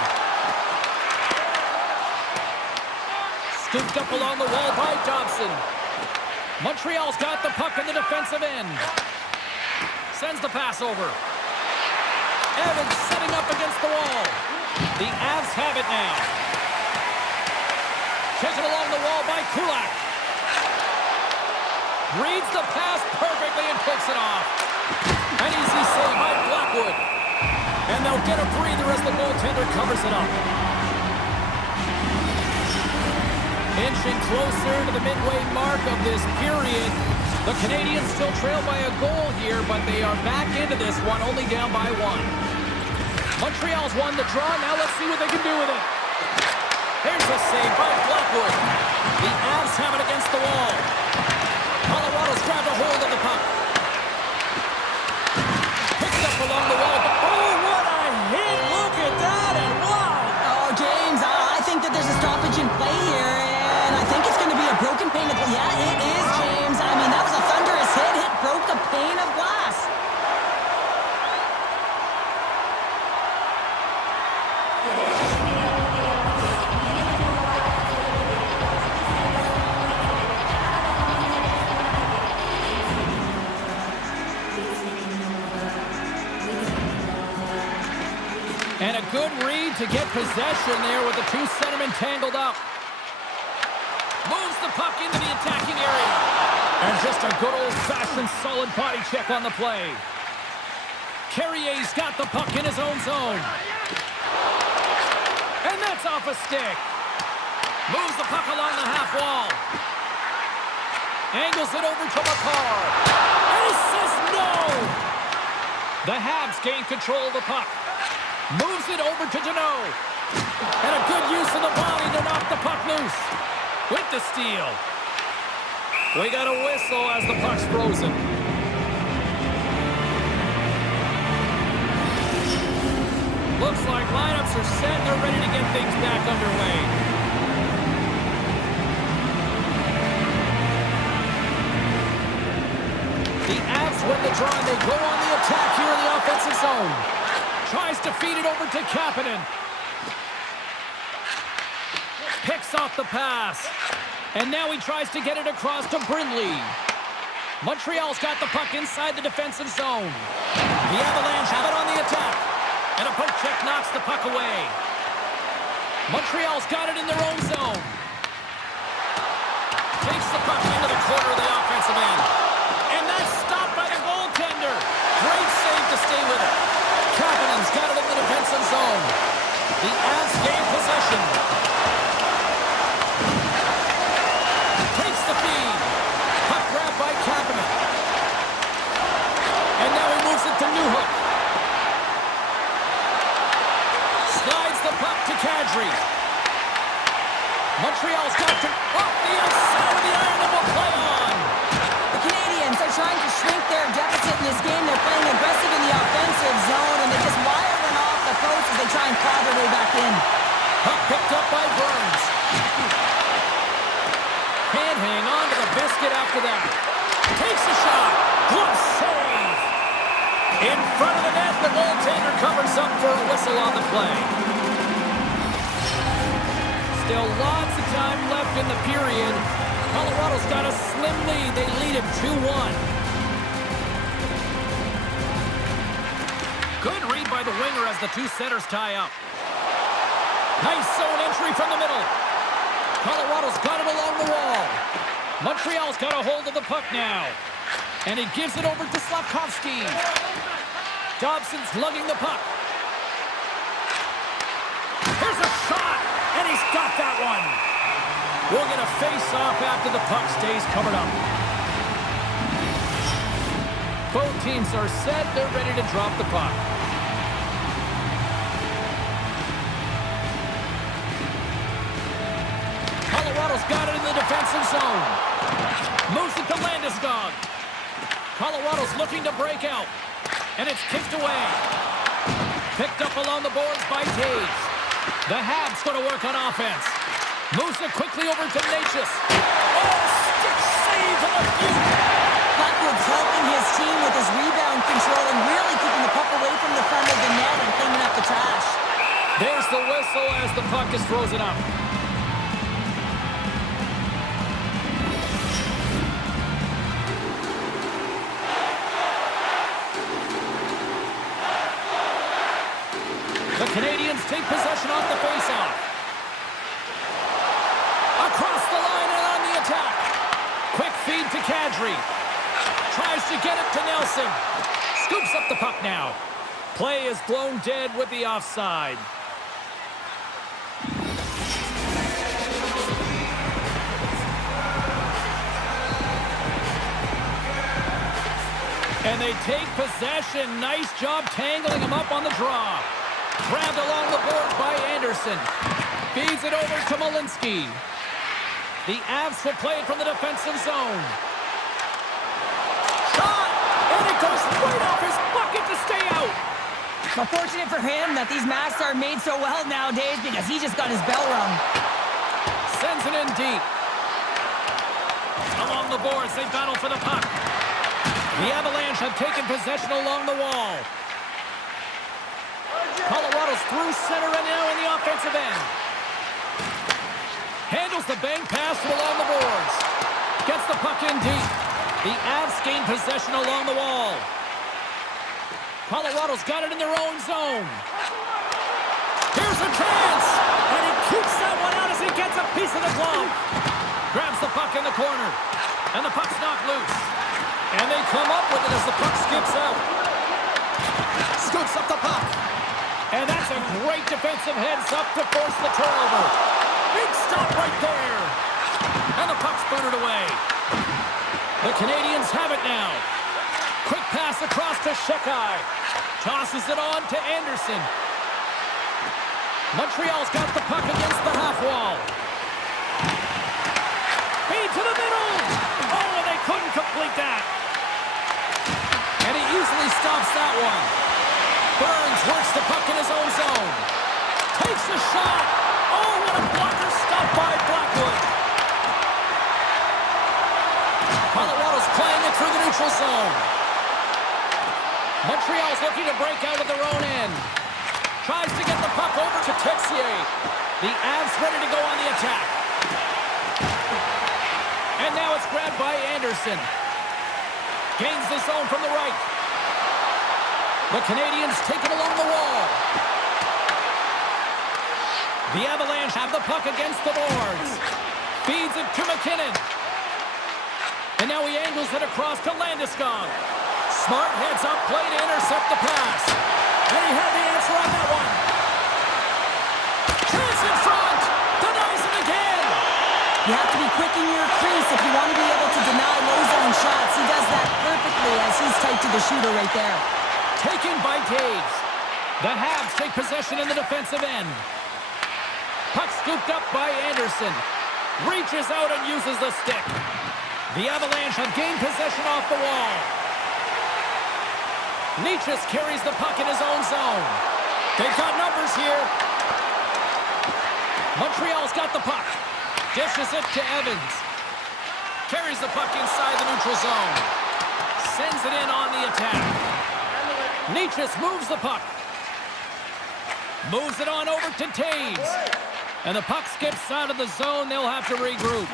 Scooped up along the wall by Dobson. Montreal's got the puck in the defensive end. Sends the pass over. Evans setting up against the wall. The Avs have it now. Taken along the wall by Kulak. Reads the pass perfectly and picks it off. An easy save by Blackwood. And they'll get a breather as the goaltender covers it up. Inching closer to the midway mark of this period. The Canadiens still trail by a goal here, but they are back into this one, only down by one. Montreal's won the draw. Now let's see what they can do with it. Here's a save by Blackwood. The Avs have it against the wall. Colorado's grabbed a hold of the puck. Picked up along the wall. Oh, what a hit! Look at that, and wow! Oh, James, I think that there's a stoppage in play here, and I think it's going to be a broken pane of glass. Yeah, it is, James. I mean, that was a thunderous hit. It broke a pane of glass. And a good read to get possession there with the two centermen tangled up. Moves the puck into the attacking area. And just a good old-fashioned solid body check on the play. Carrier's got the puck in his own zone. And that's off a stick. Moves the puck along the half wall. Angles it over to McCarr. And he says no! The Habs gain control of the puck. Moves it over to Deneau. And a good use of the body to knock the puck loose. With the steal. We got a whistle as the puck's frozen. Looks like lineups are set. They're ready to get things back underway. The Avs win the draw and they go on the attack here in the offensive zone. Tries to feed it over to Kapanen. Picks off the pass. And now he tries to get it across to Brindley. Montreal's got the puck inside the defensive zone. The Avalanche have it on the attack. And a poke check knocks the puck away. Montreal's got it in their own zone. Takes the puck into the corner of the offensive end. And that's stopped by the goaltender. Great save to stay with it. Kapanen's got Montreal's got to off the outside of the iron and will play on. The Canadiens are trying to shrink their deficit in this game. They're playing aggressive in the offensive zone, and they just wire one off the post as they try and claw their way back in. Puck picked up by Burns. Can't hang on to the biscuit after that. Takes a shot. Glove save. In front of the net, the goaltender covers up for a whistle on the play. Still lots of time left in the period. Colorado's got a slim lead. They lead it 2-1. Good read by the winger as the two centers tie up. Nice zone entry from the middle. Colorado's got it along the wall. Montreal's got a hold of the puck now. And he gives it over to Slafkovský. Dobson's lugging the puck. Here's a shot, and he's got that one. We'll get a face-off after the puck stays covered up. Both teams are set. They're ready to drop the puck. Colorado's got it in the defensive zone. Moves it to Landeskog. Colorado's looking to break out. And it's kicked away. Picked up along the boards by Taves. The Habs going to work on offense. Moves it quickly over to Natchez. Oh, stick save in the view. Blackwood's helping his team with his rebound control and really keeping the puck away from the front of the net and cleaning up the trash. There's the whistle as the puck is frozen up. The Canadiens take possession off the faceoff. Across the line and on the attack. Quick feed to Kadri. Tries to get it to Nelson. Scoops up the puck now. Play is blown dead with the offside. And they take possession. Nice job tangling him up on the draw. Grabbed along the board by Anderson. Feeds it over to Malinsky. The Avs will play it from the defensive zone. Shot! And it goes right off his bucket to stay out. Well, fortunate for him that these masks are made so well nowadays because he just got his bell rung. Sends it in deep. Along the boards, they battle for the puck. The Avalanche have taken possession along the wall. Colorado's through center and now in the offensive end. Handles the bank pass along the boards. Gets the puck in deep. The Avs gain possession along the wall. Colorado's got it in their own zone. Here's a chance! And he keeps that one out as he gets a piece of the glove. Grabs the puck in the corner. And the puck's knocked loose. And they come up with it as the puck skips out. Scoops up the puck. And that's a great defensive heads-up to force the turnover. Big stop right there. And the puck's booted away. The Canadiens have it now. Quick pass across to Shekai. Tosses it on to Anderson. Montreal's got the puck against the half wall. Feed to the middle. Oh, and they couldn't complete that. And he easily stops that one. Burns works the puck in his own zone. Takes the shot. Oh, what a blocker stop by Blackwood. Colorado's playing it through the neutral zone. Montreal's looking to break out of their own end. Tries to get the puck over to Texier. The Avs ready to go on the attack. And now it's grabbed by Anderson. Gains the zone from the right. The Canadiens take it along the wall. The Avalanche have the puck against the boards. Feeds it to McKinnon. And now he angles it across to Landeskog. Smart heads up play to intercept the pass. And he had the answer on that one. Chance in front. Denies him again. You have to be quick in your crease if you want to be able to deny low zone shots. He does that perfectly as he's tight to the shooter right there. Taken by Taves. The Habs take possession in the defensive end. Puck scooped up by Anderson. Reaches out and uses the stick. The Avalanche have gained possession off the wall. Nichus carries the puck in his own zone. They've got numbers here. Montreal's got the puck. Dishes it to Evans. Carries the puck inside the neutral zone. Sends it in on the attack. Nichus moves the puck. Moves it on over to Taves. And the puck skips out of the zone. They'll have to regroup.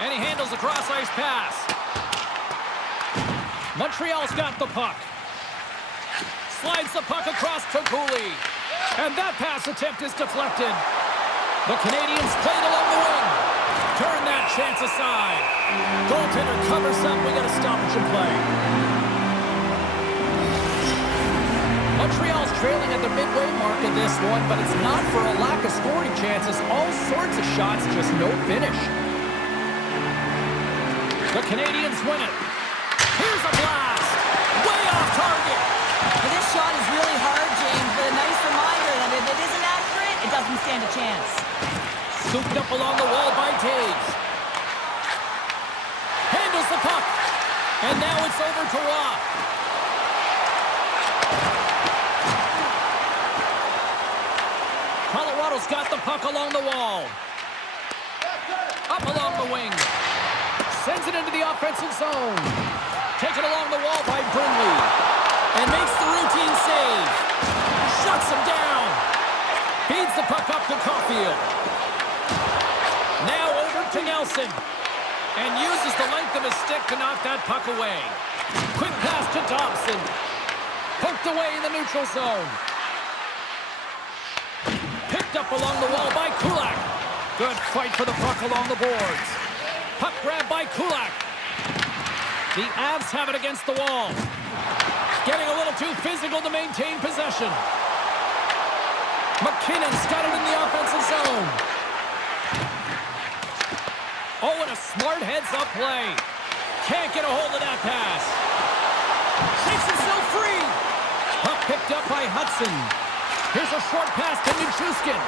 And he handles a cross-ice pass. Montreal's got the puck. Slides the puck across to Cooley. And that pass attempt is deflected. The Canadiens played along the wing. Turn that chance aside. Goaltender covers up. We got a stoppage in play. Montreal's trailing at the midway mark of this one, but it's not for a lack of scoring chances. All sorts of shots, just no finish. The Canadiens win it. Here's a blast. Way off target. Well, this shot is really hard, James, but a nice reminder that if it isn't accurate, it doesn't stand a chance. Scooped up along the wall by Taves. Handles the puck. And now it's over to Roth. Colorado's got the puck along the wall. Up along the wing. Sends it into the offensive zone. Taken along the wall by Burnley. And makes the routine save. Shuts him down. Feeds the puck up to Caufield. Now over to Nelson. And uses the length of his stick to knock that puck away. Quick pass to Dobson. Poked away in the neutral zone. Picked up along the wall by Kulak. Good fight for the puck along the boards. Puck grab by Kulak. The Avs have it against the wall. Getting a little too physical to maintain possession. McKinnon's got it in the offensive zone. Oh, and a smart heads-up play. Can't get a hold of that pass. Shakes himself free. Puck picked up by Hudson. Here's a short pass to Nichushkin.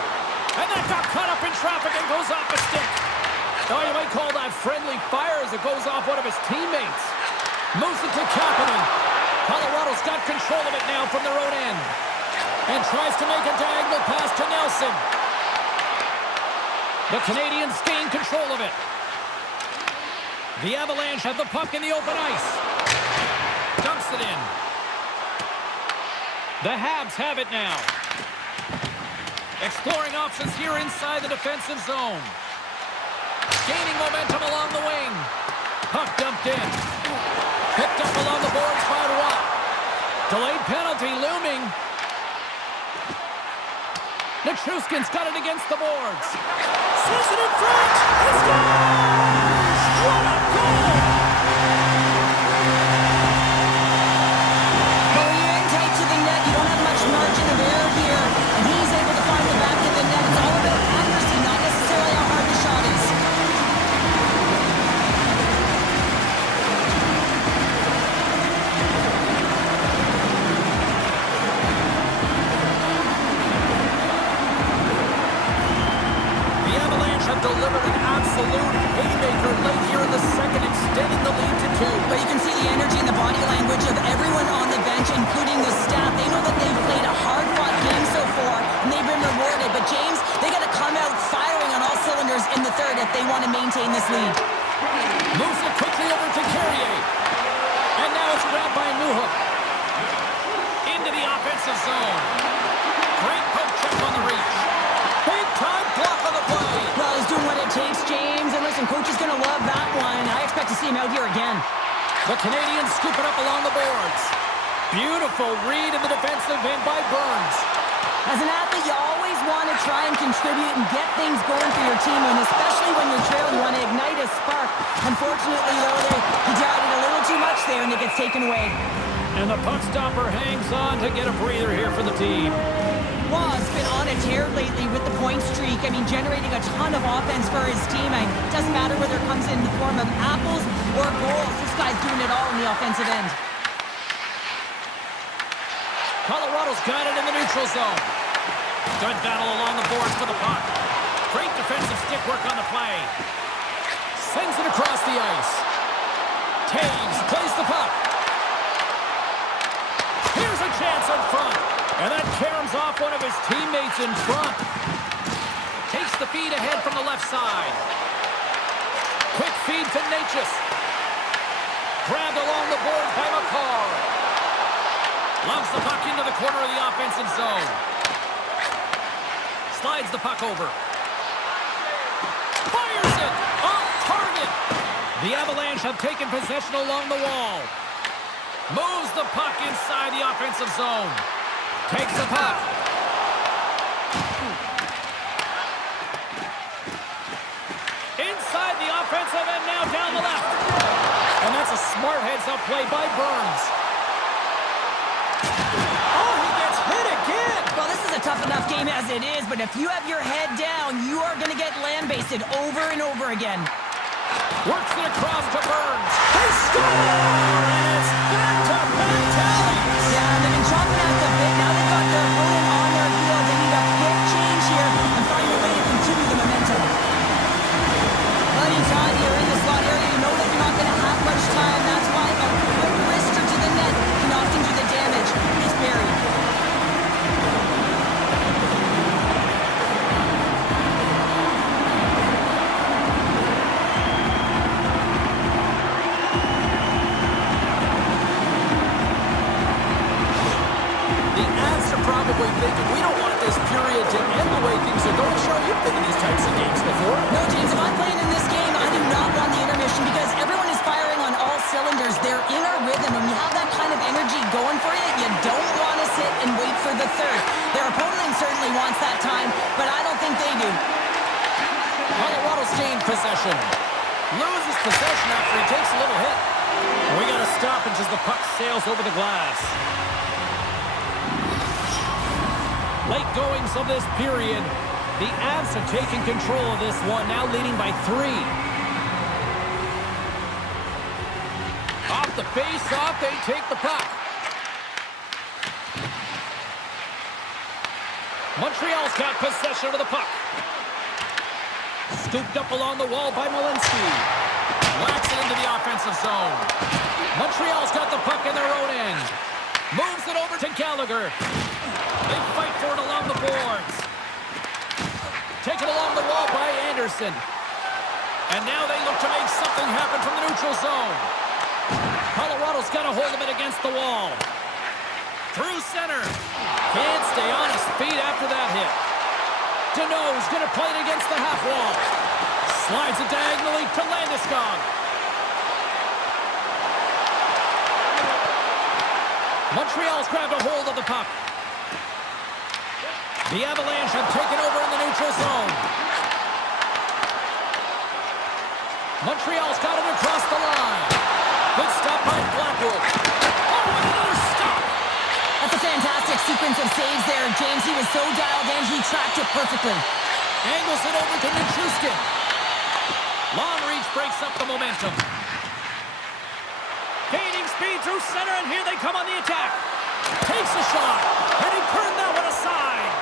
And that got caught up in traffic and goes off a stick. Oh, you might call that friendly fire as it goes off one of his teammates. Moves it to Kapanen. Colorado's got control of it now from their own end. And tries to make a diagonal pass to Nelson. The Canadiens gain control of it. The Avalanche have the puck in the open ice. Dumps it in. The Habs have it now. Exploring options here inside the defensive zone. Gaining momentum along the wing. Puck dumped in. Picked up along the boards by Roth. Delayed penalty looming. Nichushkin's got it against the boards. Says it in front. He scores! What a goal! Going in tight to the net, you don't have much margin of error here. And he's able to find the back of the net. It's all about accuracy, not necessarily how hard the shot is. Delivered an absolute haymaker late here in the second, extending the lead to 2. But you can see the energy and the body language of everyone on the bench, including the staff. They know that they've played a hard-fought game so far, and they've been rewarded. But, James, they got to come out firing on all cylinders in the third if they want to maintain this lead. Moves it quickly over to Carrier. And now it's grabbed by Newhook. Into the offensive zone. Great poke check on the reach. Big-time block on the play. Well, he's doing what it takes, James. And listen, coach is going to love that one. I expect to see him out here again. The Canadiens scoop it up along the boards. Beautiful read in the defensive end by Burns. As an athlete, you always want to try and contribute and get things going for your team, and especially when you're trailing, you want to ignite a spark. Unfortunately, though, he tried it a little too much there, and it gets taken away. And the puck stopper hangs on to get a breather here for the team. Well, it's been on a tear lately with the point streak. I mean, generating a ton of offense for his team. It doesn't matter whether it comes in the form of apples or goals. This guy's doing it all in the offensive end. Colorado's got it in the neutral zone. Good battle along the boards for the puck. Great defensive stick work on the play. Sends it across the ice. Taves plays the puck. Here's a chance in front. And that caroms off one of his teammates in front. Takes the feed ahead from the left side. Quick feed to Natchez. Grabbed along the boards by McCall. Loves the puck into the corner of the offensive zone. Slides the puck over. Fires it! Off target! The Avalanche have taken possession along the wall. Moves the puck inside the offensive zone. Takes the puck. Inside the offensive and now down the left. And that's a smart heads-up play by Burns. Oh, he gets hit again! Well, this is a tough enough game as it is, but if you have your head down, you are going to get land-basted over and over again. Works it across to Burns. They score! And it's back-to-back tallies! Yeah, they've been chopping at the bit. Now they've got their opponent on their heels. They need a quick change here and find a way to continue the momentum. Anytime you're in the slot area, you know that you're not going to have much time. That's why a quick wrister to the net can often do the damage. He's buried. The Avs are probably thinking, we don't want this period to end the way things are going. Sure, you've been in these types of games before. No, James, if I'm playing in this game, I do not want the intermission because everyone is firing on all cylinders. They're in a rhythm, and you have that kind of energy going for you. You don't want to sit and wait for the third. Their opponent certainly wants that time, but I don't think they do. Colorado's gained possession. Loses possession after he takes a little hit. We got a stoppage as the puck sails over the glass. Late goings of this period. The Avs have taken control of this one, now leading by 3. Off the face-off, they take the puck. Montreal's got possession of the puck. Scooped up along the wall by Malinsky. Whacks it into the offensive zone. Montreal's got the puck in their own end. Moves it over to Gallagher. They fight for it along the boards. Taken along the wall by Anderson. And now they look to make something happen from the neutral zone. Colorado's got a hold of it against the wall. Through center. Can't stay on his feet after that hit. Deneau's going to play it against the half wall. Slides it diagonally to Landeskog. Montreal's grabbed a hold of the puck. The Avalanche have taken over in the neutral zone. Montreal's got it across the line. Good stop by Blackwood. Oh, another stop! That's a fantastic sequence of saves there, James. He was so dialed in, he tracked it perfectly. Angles it over to Nick Suzuki. Long reach breaks up the momentum. Gaining speed through center, and here they come on the attack. Takes a shot, and he turned that one aside.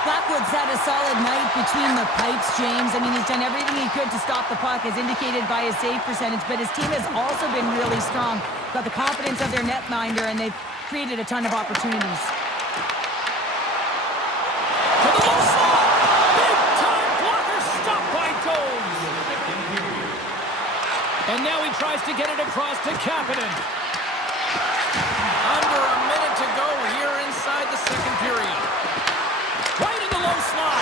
Blackwood's had a solid night between the pipes, James. I mean, he's done everything he could to stop the puck, as indicated by his save percentage, but his team has also been really strong. Got the confidence of their netminder, and they've created a ton of opportunities. To the low slot! Big-time blocker stopped by Domes. And now he tries to get it across to Kapanen. Under a minute to go here inside the second period. Right in the low slot.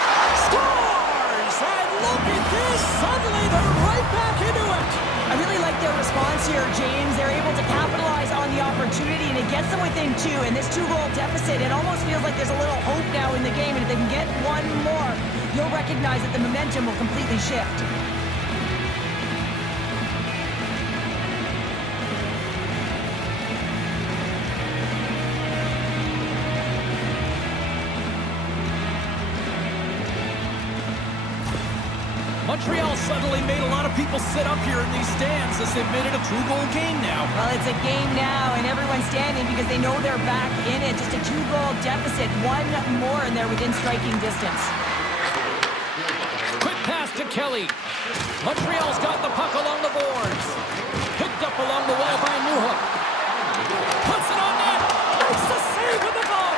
Scores! And look at this! Suddenly they're right back into it! I really like their response here, James. They're able to capitalize on the opportunity, and it gets them within 2. And this 2-goal deficit, it almost feels like there's a little hope now in the game. And if they can get one more, you'll recognize that the momentum will completely shift. Montreal suddenly made a lot of people sit up here in these stands as they've made it a 2-goal game now. Well, it's a game now, and everyone's standing because they know they're back in it. Just a 2-goal deficit. One more, and they're within striking distance. Quick pass to Kelly. Montreal's got the puck along the boards. Picked up along the wall by Newhook. Puts it on net. Makes the save with the glove.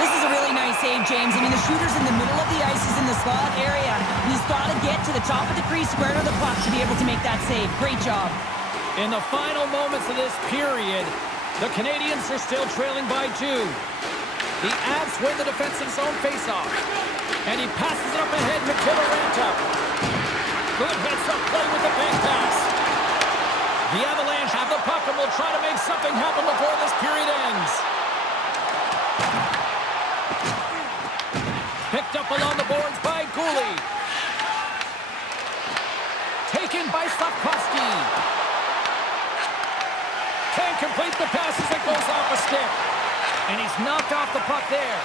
This is a really nice save, James. I mean, the shooter's in the middle of the ice. He's in the slot area. He's got to get to the top of the crease, square to the puck to be able to make that save. Great job. In the final moments of this period, the Canadiens are still trailing by 2. The Avs win the defensive zone faceoff. And he passes it up ahead to Kivaranta. Good heads-up play with the bank pass. The Avalanche have the puck and will try to make something happen before this period ends. Picked up along the boards by Gooley. Taken by Slafkovský. Can't complete the pass as it goes off a stick. And he's knocked off the puck there.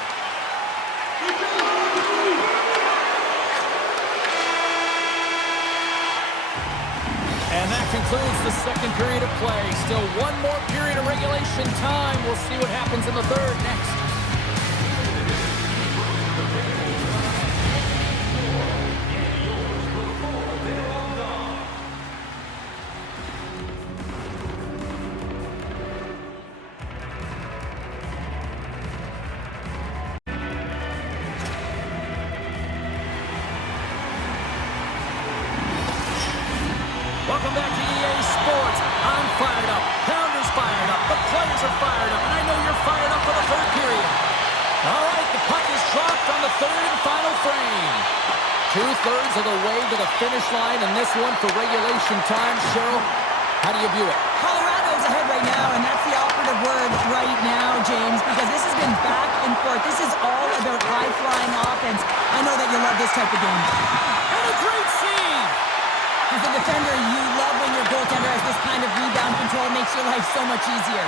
And that concludes the second period of play. Still one more period of regulation time. We'll see what happens in the third next. Welcome back to EA Sports. I'm fired up. Pounder's fired up. The players are fired up. And I know you're fired up for the third period. All right, the puck is dropped on the third and final frame. 2/3 of the way to the finish line in this one for regulation time. Cheryl, how do you view it? Colorado's ahead right now, and that's the operative word right now, James, because this has been back and forth. This is all about high-flying offense. I know that you love this type of game. And a great save! As a defender, you love when your goaltender has this kind of rebound control. It makes your life so much easier.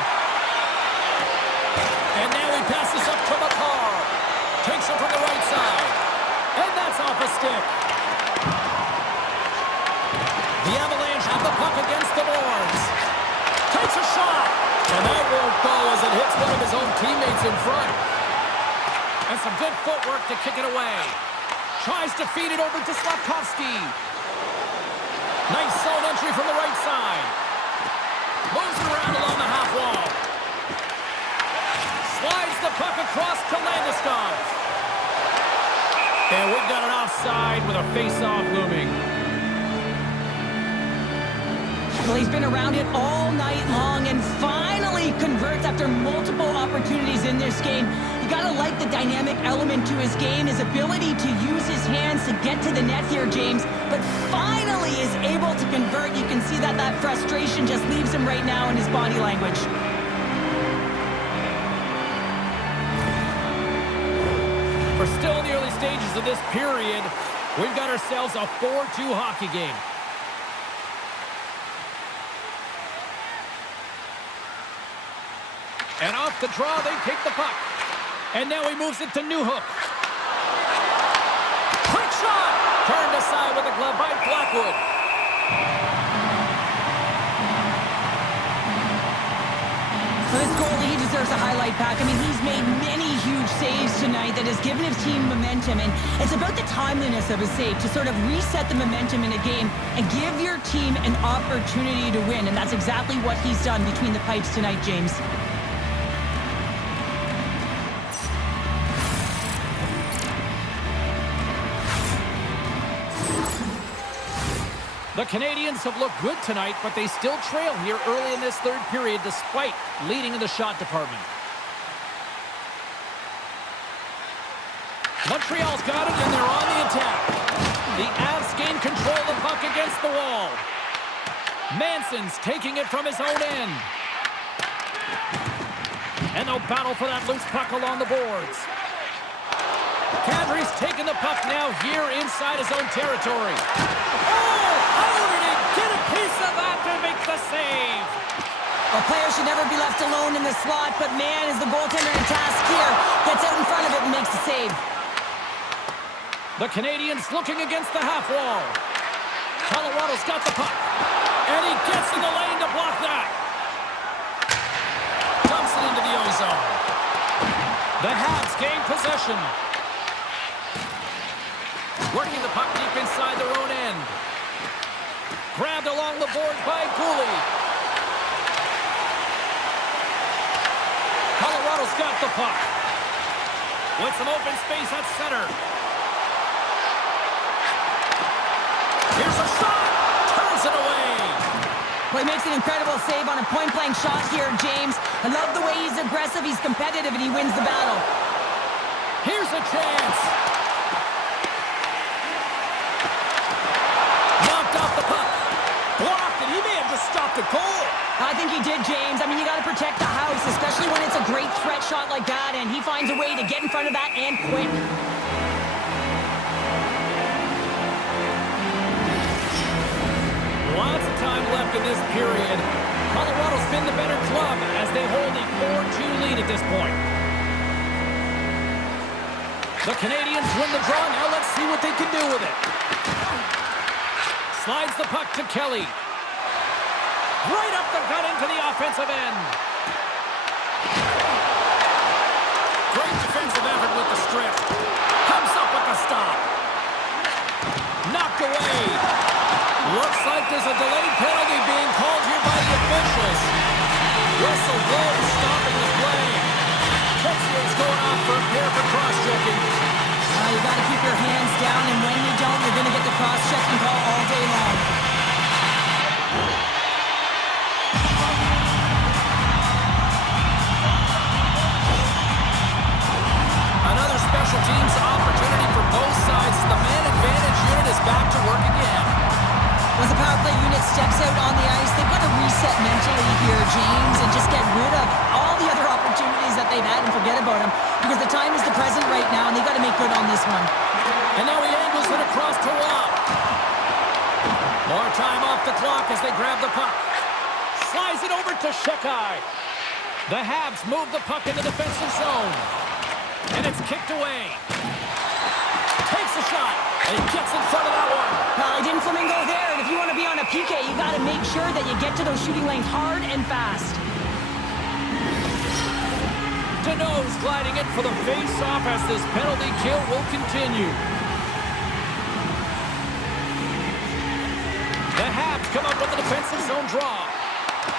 And now he passes up to McCarr. Takes it from the right side. And that's off a stick. The Avalanche have the puck against the boards. Takes a shot. And that won't go as it hits one of his own teammates in front. And some good footwork to kick it away. Tries to feed it over to Slafkovský. Nice zone entry from the right side. Moves it around along the half wall. Slides the puck across to Landeskog. And we've got an offside with a face-off looming. Well, he's been around it all night long and finally converts after multiple opportunities in this game. You gotta like the dynamic element to his game, his ability to use his hands to get to the net here, James, but finally is able to convert. You can see that frustration just leaves him right now in his body language. We're still in the early stages of this period. We've got ourselves a 4-2 hockey game. And off the draw, they take the puck. And now he moves it to Newhook. Quick shot! Turned aside with a glove by Blackwood. For this goalie, he deserves a highlight pack. I mean, he's made many huge saves tonight that has given his team momentum. And it's about the timeliness of a save to sort of reset the momentum in a game and give your team an opportunity to win. And that's exactly what he's done between the pipes tonight, James. The Canadiens have looked good tonight, but they still trail here early in this third period despite leading in the shot department. Montreal's got it, and they're on the attack. The Avs gain control of the puck against the wall. Manson's taking it from his own end. And they'll battle for that loose puck along the boards. Kadri's taking the puck now here inside his own territory. Oh! How did he get a piece of that to make the save? A player should never be left alone in the slot, but man, is the goaltender in task here. Gets out in front of it and makes the save. The Canadiens looking against the half wall. Colorado's got the puck. And he gets in the lane to block that. Dumps it into the O-zone. The Habs gain possession. Working the puck deep inside their own end. Grabbed along the boards by Cooley. Colorado's got the puck. With some open space at center. Here's a shot. Turns it away. Well, he makes an incredible save on a point-blank shot here, James. I love the way he's aggressive, he's competitive, and he wins the battle. Here's a chance. Knocked off the puck. Blocked it. He may have just stopped a goal. I think he did, James. I mean, you got to protect the house, especially when it's a great threat shot like that, and he finds a way to get in front of that and quick. Lots of time left in this period. Colorado's been the better club as they hold a 4-2 lead at this point. The Canadiens win the draw. Now let's see what they can do with it. Slides the puck to Kelly. Right up the gut into the offensive end. Great defensive effort with the strip. Comes up with the stop. Knocked away. Looks like there's a delayed penalty being called here by the officials. Whistle blows, stopping the play. Pittsburgh's going off for a pair for cross-checking. You got to keep your hands down, and when you don't, you're going to get the cross-checking call all day long. Another special teams opportunity for both sides. The man advantage unit is back to work again. As the power play unit steps out on the ice, they've got to reset mentally here, James, and just get rid of all the other opportunities that they've had and forget about them, because the time is the present right now, and they've got to make good on this one. And now he angles it across to Rob. More time off the clock as they grab the puck. Slides it over to Shekai. The Habs move the puck in the defensive zone. And it's kicked away. Takes a shot, and he gets in front of that one. Well, he didn't flamingo there, and if you want to be on a PK, you got to make sure that you get to those shooting lanes hard and fast. Deneau's gliding in for the face-off as this penalty kill will continue. The Habs come up with the defensive zone draw.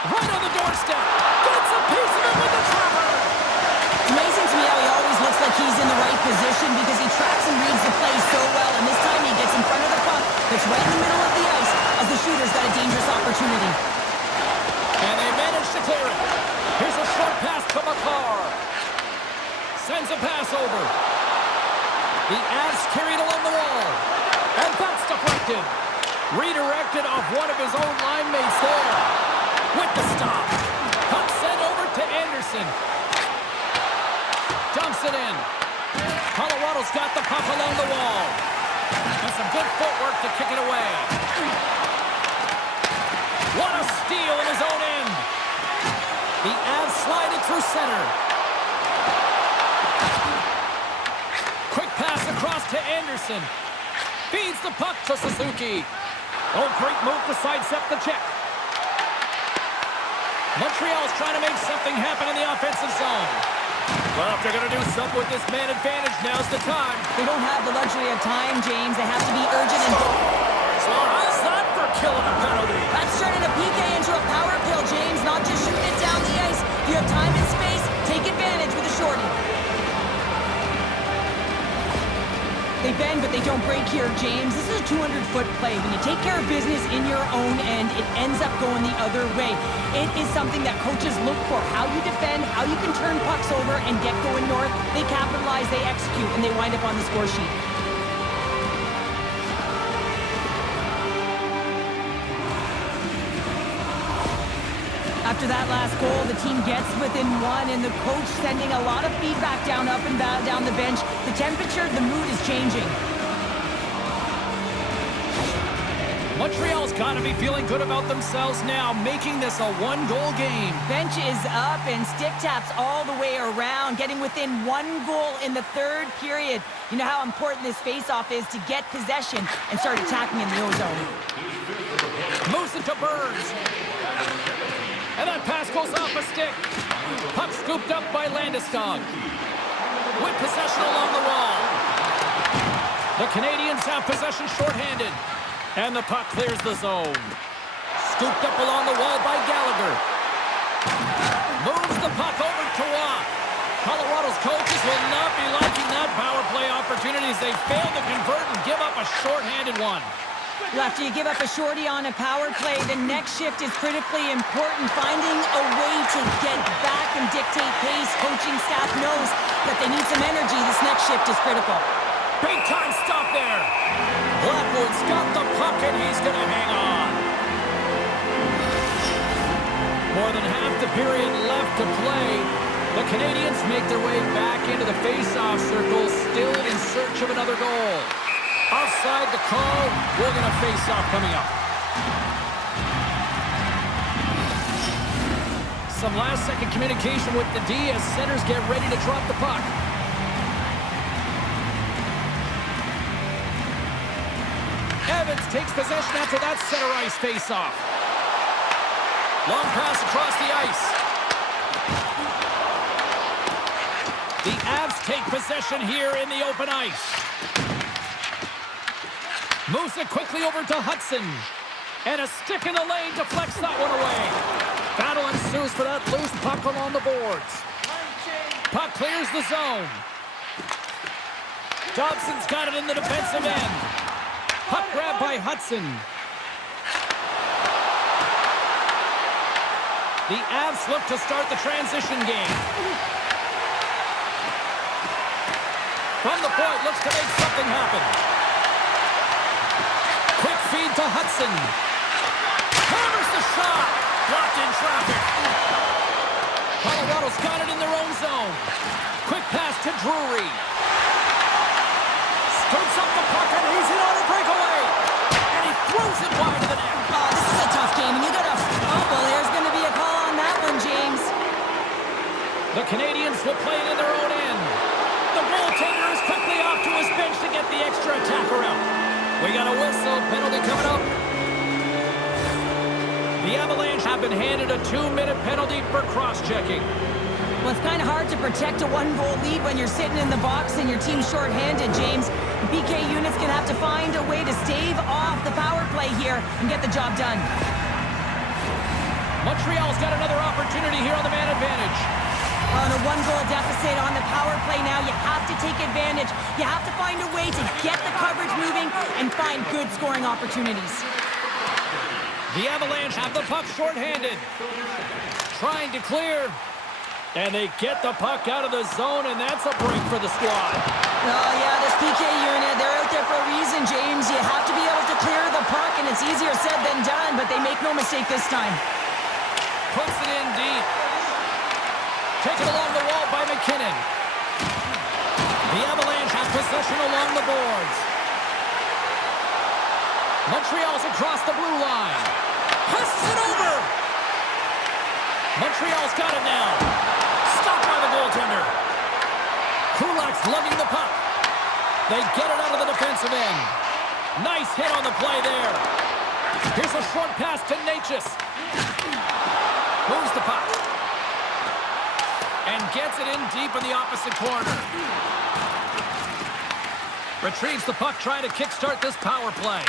Right on the doorstep. Gets a piece of it with the trapper. It's amazing to me how he always looks like he's in the right position because he tracks and reads the play so well, and this time he gets in front of the puck that's right in the middle of the ice as the shooter's got a dangerous opportunity. And they manage to clear it. Here's a short pass to Makar. Sends a pass over. The Avs carried along the wall. And that's deflected. Redirected off one of his own line mates there. With the stop. Puck sent over to Anderson. Dumps it in. Colorado's got the puck along the wall. And some good footwork to kick it away. What a steal in his own end. The Avs slide it through center. Quick pass across to Anderson. Feeds the puck to Suzuki. Oh, great move to sidestep the check. Montreal's trying to make something happen in the offensive zone. Well, if they're going to do something with this man advantage, now's the time. They don't have the luxury of time, James. They have to be urgent and... So how's that for killing a penalty? That's turning a PK into a power kill, James. Not just shooting it down the ice. If you have time and space, take advantage with a shorty. They bend, but they don't break here, James. This is a 200-foot play. When you take care of business in your own end, it ends up going the other way. It is something that coaches look for. How you defend, how you can turn pucks over and get going north. They capitalize, they execute, and they wind up on the score sheet. After that last goal, the team gets within one, and the coach sending a lot of feedback down, up and down the bench. The temperature, the mood is changing. Montreal's got to be feeling good about themselves now, making this a one-goal game. Bench is up and stick taps all the way around, getting within 1 goal in the third period. You know how important this face-off is to get possession and start attacking in the O-zone. Moves it to Burns. And that pass goes off a stick. Puck scooped up by Landeskog. With possession along the wall. The Canadiens have possession shorthanded. And the puck clears the zone. Scooped up along the wall by Gallagher. Moves the puck over to Waugh. Colorado's coaches will not be liking that power play opportunity as they fail to convert and give up a shorthanded one. Well, after you give up a shorty on a power play, the next shift is critically important. Finding a way to get back and dictate pace. Coaching staff knows that they need some energy. This next shift is critical. Big time stop there. Blackwood's got the puck and he's going to hang on. More than half the period left to play. The Canadiens make their way back into the face-off circle, still in search of another goal. Offside the call. We're going to face off coming up. Some last-second communication with the D as centers get ready to drop the puck. Evans takes possession after that center ice face-off. Long pass across the ice. The Avs take possession here in the open ice. Moves it quickly over to Hudson. And a stick in the lane deflects that one away. Battle ensues for that loose puck along the boards. Puck clears the zone. Dobson's got it in the defensive end. Puck grab by Hudson. The Avs look to start the transition game. From the point, looks to make something happen. Quick feed to Hudson. Hammers the shot. Blocked in traffic. Colorado's got it in their own zone. Quick pass to Drury. Scoops up the puck and he's in on a breakaway. And he throws it wide to the net. Oh, this is a tough game, and you got to... Oh, well, there's going to be a call on that one, James. The Canadiens will play it in their own end. The goaltender is quickly off to his bench to get the extra attacker out. We got a whistle. Penalty coming up. The Avalanche have been handed a 2-minute penalty for cross-checking. Well, it's kind of hard to protect a 1-goal lead when you're sitting in the box and your team's shorthanded, James. PK units going to have to find a way to stave off the power play here and get the job done. Montreal's got another opportunity here on the man advantage. On a 1-goal deficit on the power play now, you have to take advantage. You have to find a way to get the coverage moving and find good scoring opportunities. The Avalanche have the puck shorthanded. Trying to clear. And they get the puck out of the zone, and that's a break for the squad. Oh, yeah, this PK unit, they're out there for a reason, James. You have to be able to clear the puck, and it's easier said than done, but they make no mistake this time. Puts it in deep. Taken along the wall by McKinnon. The Avalanche have possession along the boards. Montreal's across the blue line. Passes it over. Montreal's got it now. Stopped by the goaltender. Kulak's lugging the puck. They get it out of the defensive end. Nice hit on the play there. Here's a short pass to Natchez. Moves the puck. And gets it in deep in the opposite corner. Retrieves the puck, trying to kickstart this power play.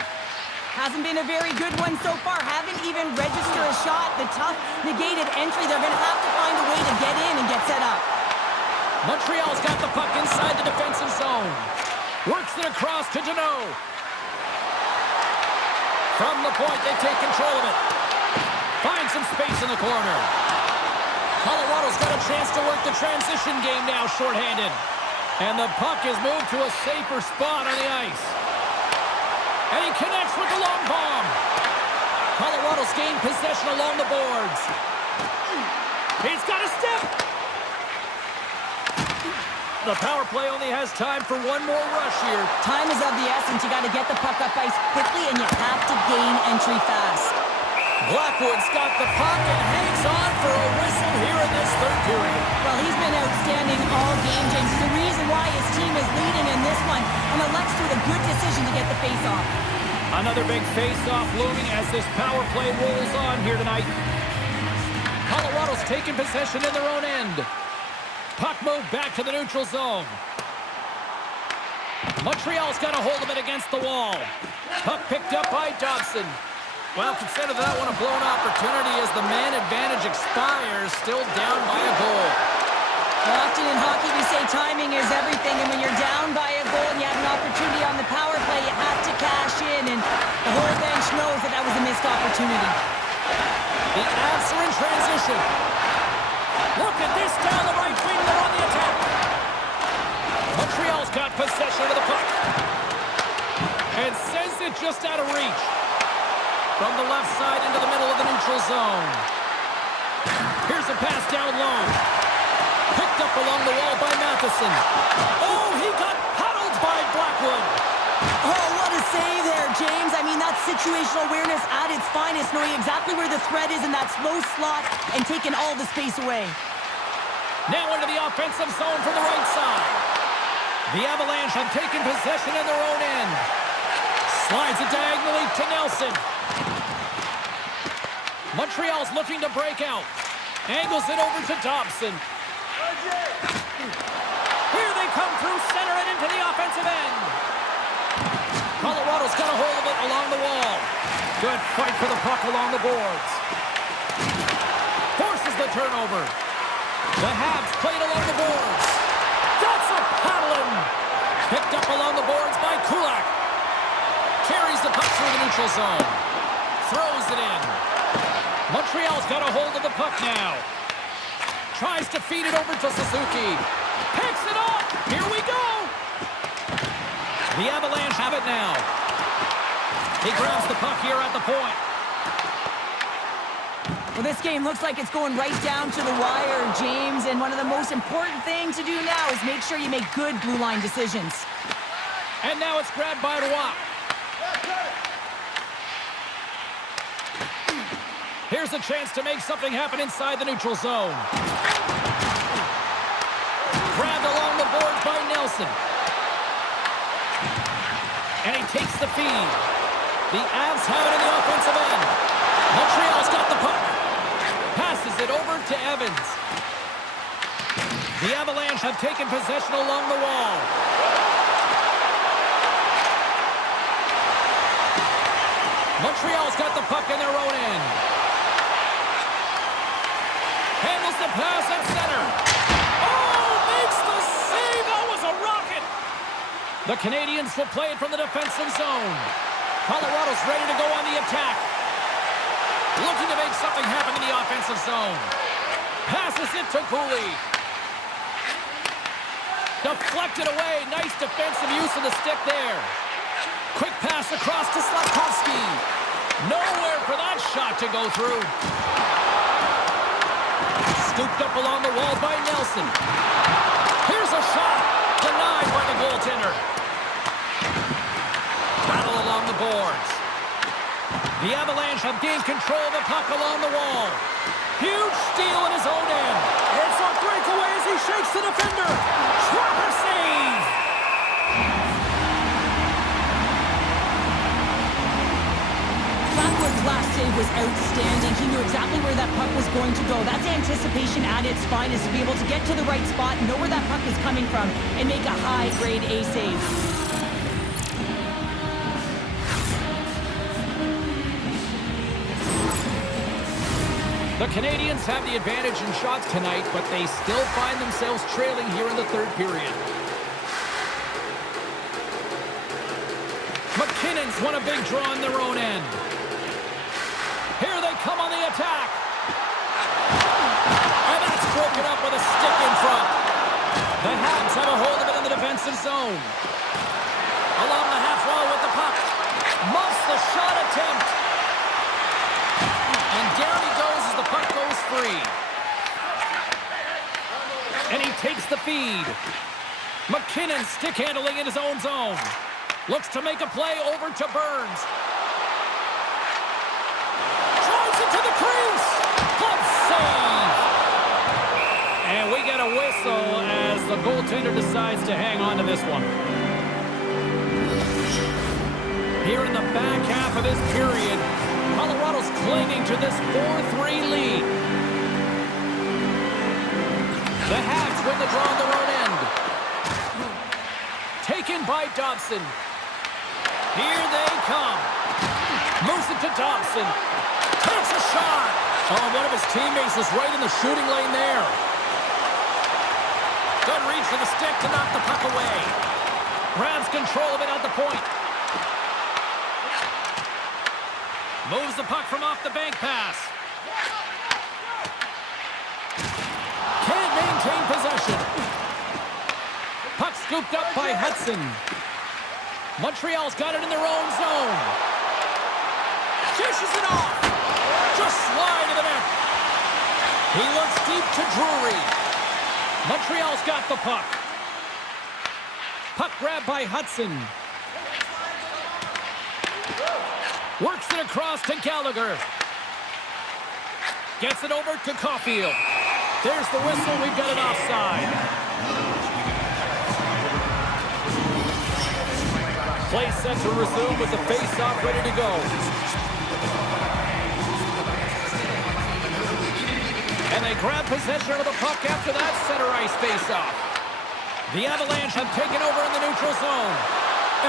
Hasn't been a very good one so far. Haven't even registered a shot. The tough negated entry. They're going to have to find a way to get in and get set up. Montreal's got the puck inside the defensive zone. Works it across to Deneau. From the point, they take control of it. Find some space in the corner. Colorado's got a chance to work the transition game now shorthanded. And the puck is moved to a safer spot on the ice. And he connects with the long bomb. Colorado's gained possession along the boards. He's got a step. The power play only has time for one more rush here. Time is of the essence. You got to get the puck up ice quickly, and you have to gain entry fast. Blackwood's got the puck and hangs on for a whistle here in this third period. Well, he's been outstanding all game, James. It's the reason why his team is leading in this one, and elects with a good decision to get the face-off. Another big face-off looming as this power play rolls on here tonight. Colorado's taking possession in their own end. Puck moved back to the neutral zone. Montreal's got a hold of it against the wall. Puck picked up by Dobson. Well, consider that one a blown opportunity as the man advantage expires, still down by a goal. Well, often in hockey we say timing is everything, and when you're down by a goal and you have an opportunity on the power play, you have to cash in, and the whole bench knows that that was a missed opportunity. The Avs are in transition. Look at this down the right wing, they're on the attack. Montreal's got possession of the puck. And sends it just out of reach. From the left side into the middle of the neutral zone. Here's a pass down low. Picked up along the wall by Matheson. Oh, he got paddled by Blackwood. Oh, what a save there, James. I mean, that's situational awareness at its finest, knowing exactly where the threat is in that slow slot and taking all the space away. Now into the offensive zone from the right side. The Avalanche have taken possession in their own end. Slides it diagonally to Nelson. Montreal's looking to break out. Angles it over to Dobson. Here they come through center and into the offensive end. Colorado's got a hold of it along the wall. Good fight for the puck along the boards. Forces the turnover. The Habs played along the boards. That's a paddling. Picked up along the boards by Kulak. Carries the puck through the neutral zone. Throws it in. Montreal's got a hold of the puck now. Tries to feed it over to Suzuki. Picks it up. Here we go. The Avalanche have it now. He grabs the puck here at the point. Well, this game looks like it's going right down to the wire, James. And one of the most important things to do now is make sure you make good blue line decisions. And now it's grabbed by Roy. Here's a chance to make something happen inside the neutral zone. Grabbed along the boards by Nelson. And he takes the feed. The Avs have it in the offensive end. Montreal's got the puck. Passes it over to Evans. The Avalanche have taken possession along the wall. Montreal's got the puck in their own end. Handles the pass at center. Oh, makes the save. That was a rocket. The Canadiens will play it from the defensive zone. Colorado's ready to go on the attack. Looking to make something happen in the offensive zone. Passes it to Cooley. Deflected away. Nice defensive use of the stick there. Quick pass across to Slafkovský. Nowhere for that shot to go through. Scooped up along the wall by Nelson. Here's a shot. Denied by the goaltender. Battle along the boards. The Avalanche have gained control of the puck along the wall. Huge steal in his own end. It's a breakaway as he shakes the defender. Trapper save. Blackwood's last save was outstanding. He knew exactly where that puck was going to go. That's anticipation at its finest, to be able to get to the right spot, know where that puck is coming from, and make a high-grade A save. The Canadiens have the advantage in shots tonight, but they still find themselves trailing here in the third period. McKinnon's won a big draw on their own end. Here they come on the attack. And that's broken up with a stick in front. The Habs have a hold of it in the defensive zone. Along the half wall with the puck. Muffs the shot attempt. And down he goes as the puck goes free. And he takes the feed. McKinnon stick handling in his own zone. Looks to make a play over to Burns. whistle as the goaltender decides to hang on to this one. Here in the back half of this period, Colorado's clinging to this 4-3 lead. The Habs win the draw on their own end. Taken by Dobson. Here they come. Moves it to Dobson. Takes a shot. Oh, one of his teammates was right in the shooting lane there. Good reach for the stick to knock the puck away. Grabs control of it at the point. Moves the puck from off the bank pass. Can't maintain possession. Puck scooped up by Hudson. Montreal's got it in their own zone. Dishes it off. Just slide to the net. He looks deep to Drury. Montreal's got the puck. Puck grabbed by Hudson. Works it across to Gallagher. Gets it over to Caufield. There's the whistle. We've got an offside. Play set to resume with the face-off ready to go. And they grab possession of the puck after that center ice face-off. The Avalanche have taken over in the neutral zone.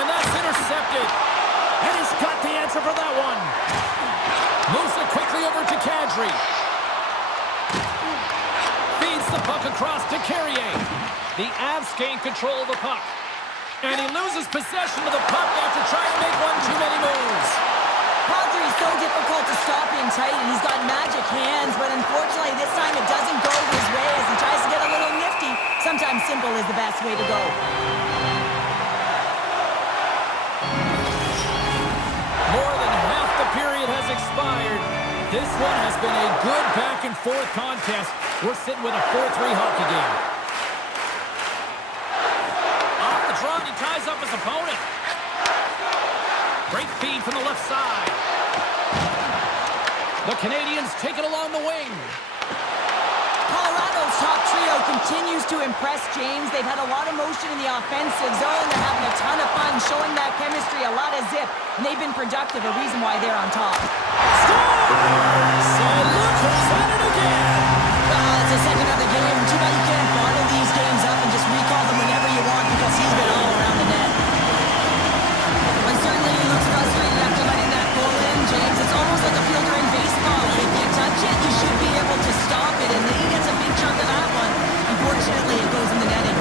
And that's intercepted. And he's got the answer for that one. Moves it quickly over to Kadri. Feeds the puck across to Carrier. The Avs gain control of the puck. And he loses possession of the puck after trying to make one too many moves. Kadri is so difficult to stop in tight, and he's got magic hands, but unfortunately this time it doesn't go his way as he tries to get a little nifty. Sometimes simple is the best way to go. More than half the period has expired. This one has been a good back-and-forth contest. We're sitting with a 4-3 hockey game. Off the draw, he ties up his opponent. Great feed from the left side. The Canadiens take it along the wing. Colorado's top trio continues to impress, James. They've had a lot of motion in the offensive zone. They're having a ton of fun, showing that chemistry, a lot of zip, and they've been productive, a reason why they're on top. Scores! And look who's at it again! It's the second of the game. Too bad you can't bottle these games up and just recall them whenever you want because he's been all around the net. But certainly he looks frustrated after letting that goal in, James. It's almost like a fielder in baseball. If you touch it, you should be able to stop it, and then he gets a big chunk of that one. Unfortunately, it goes in the netting.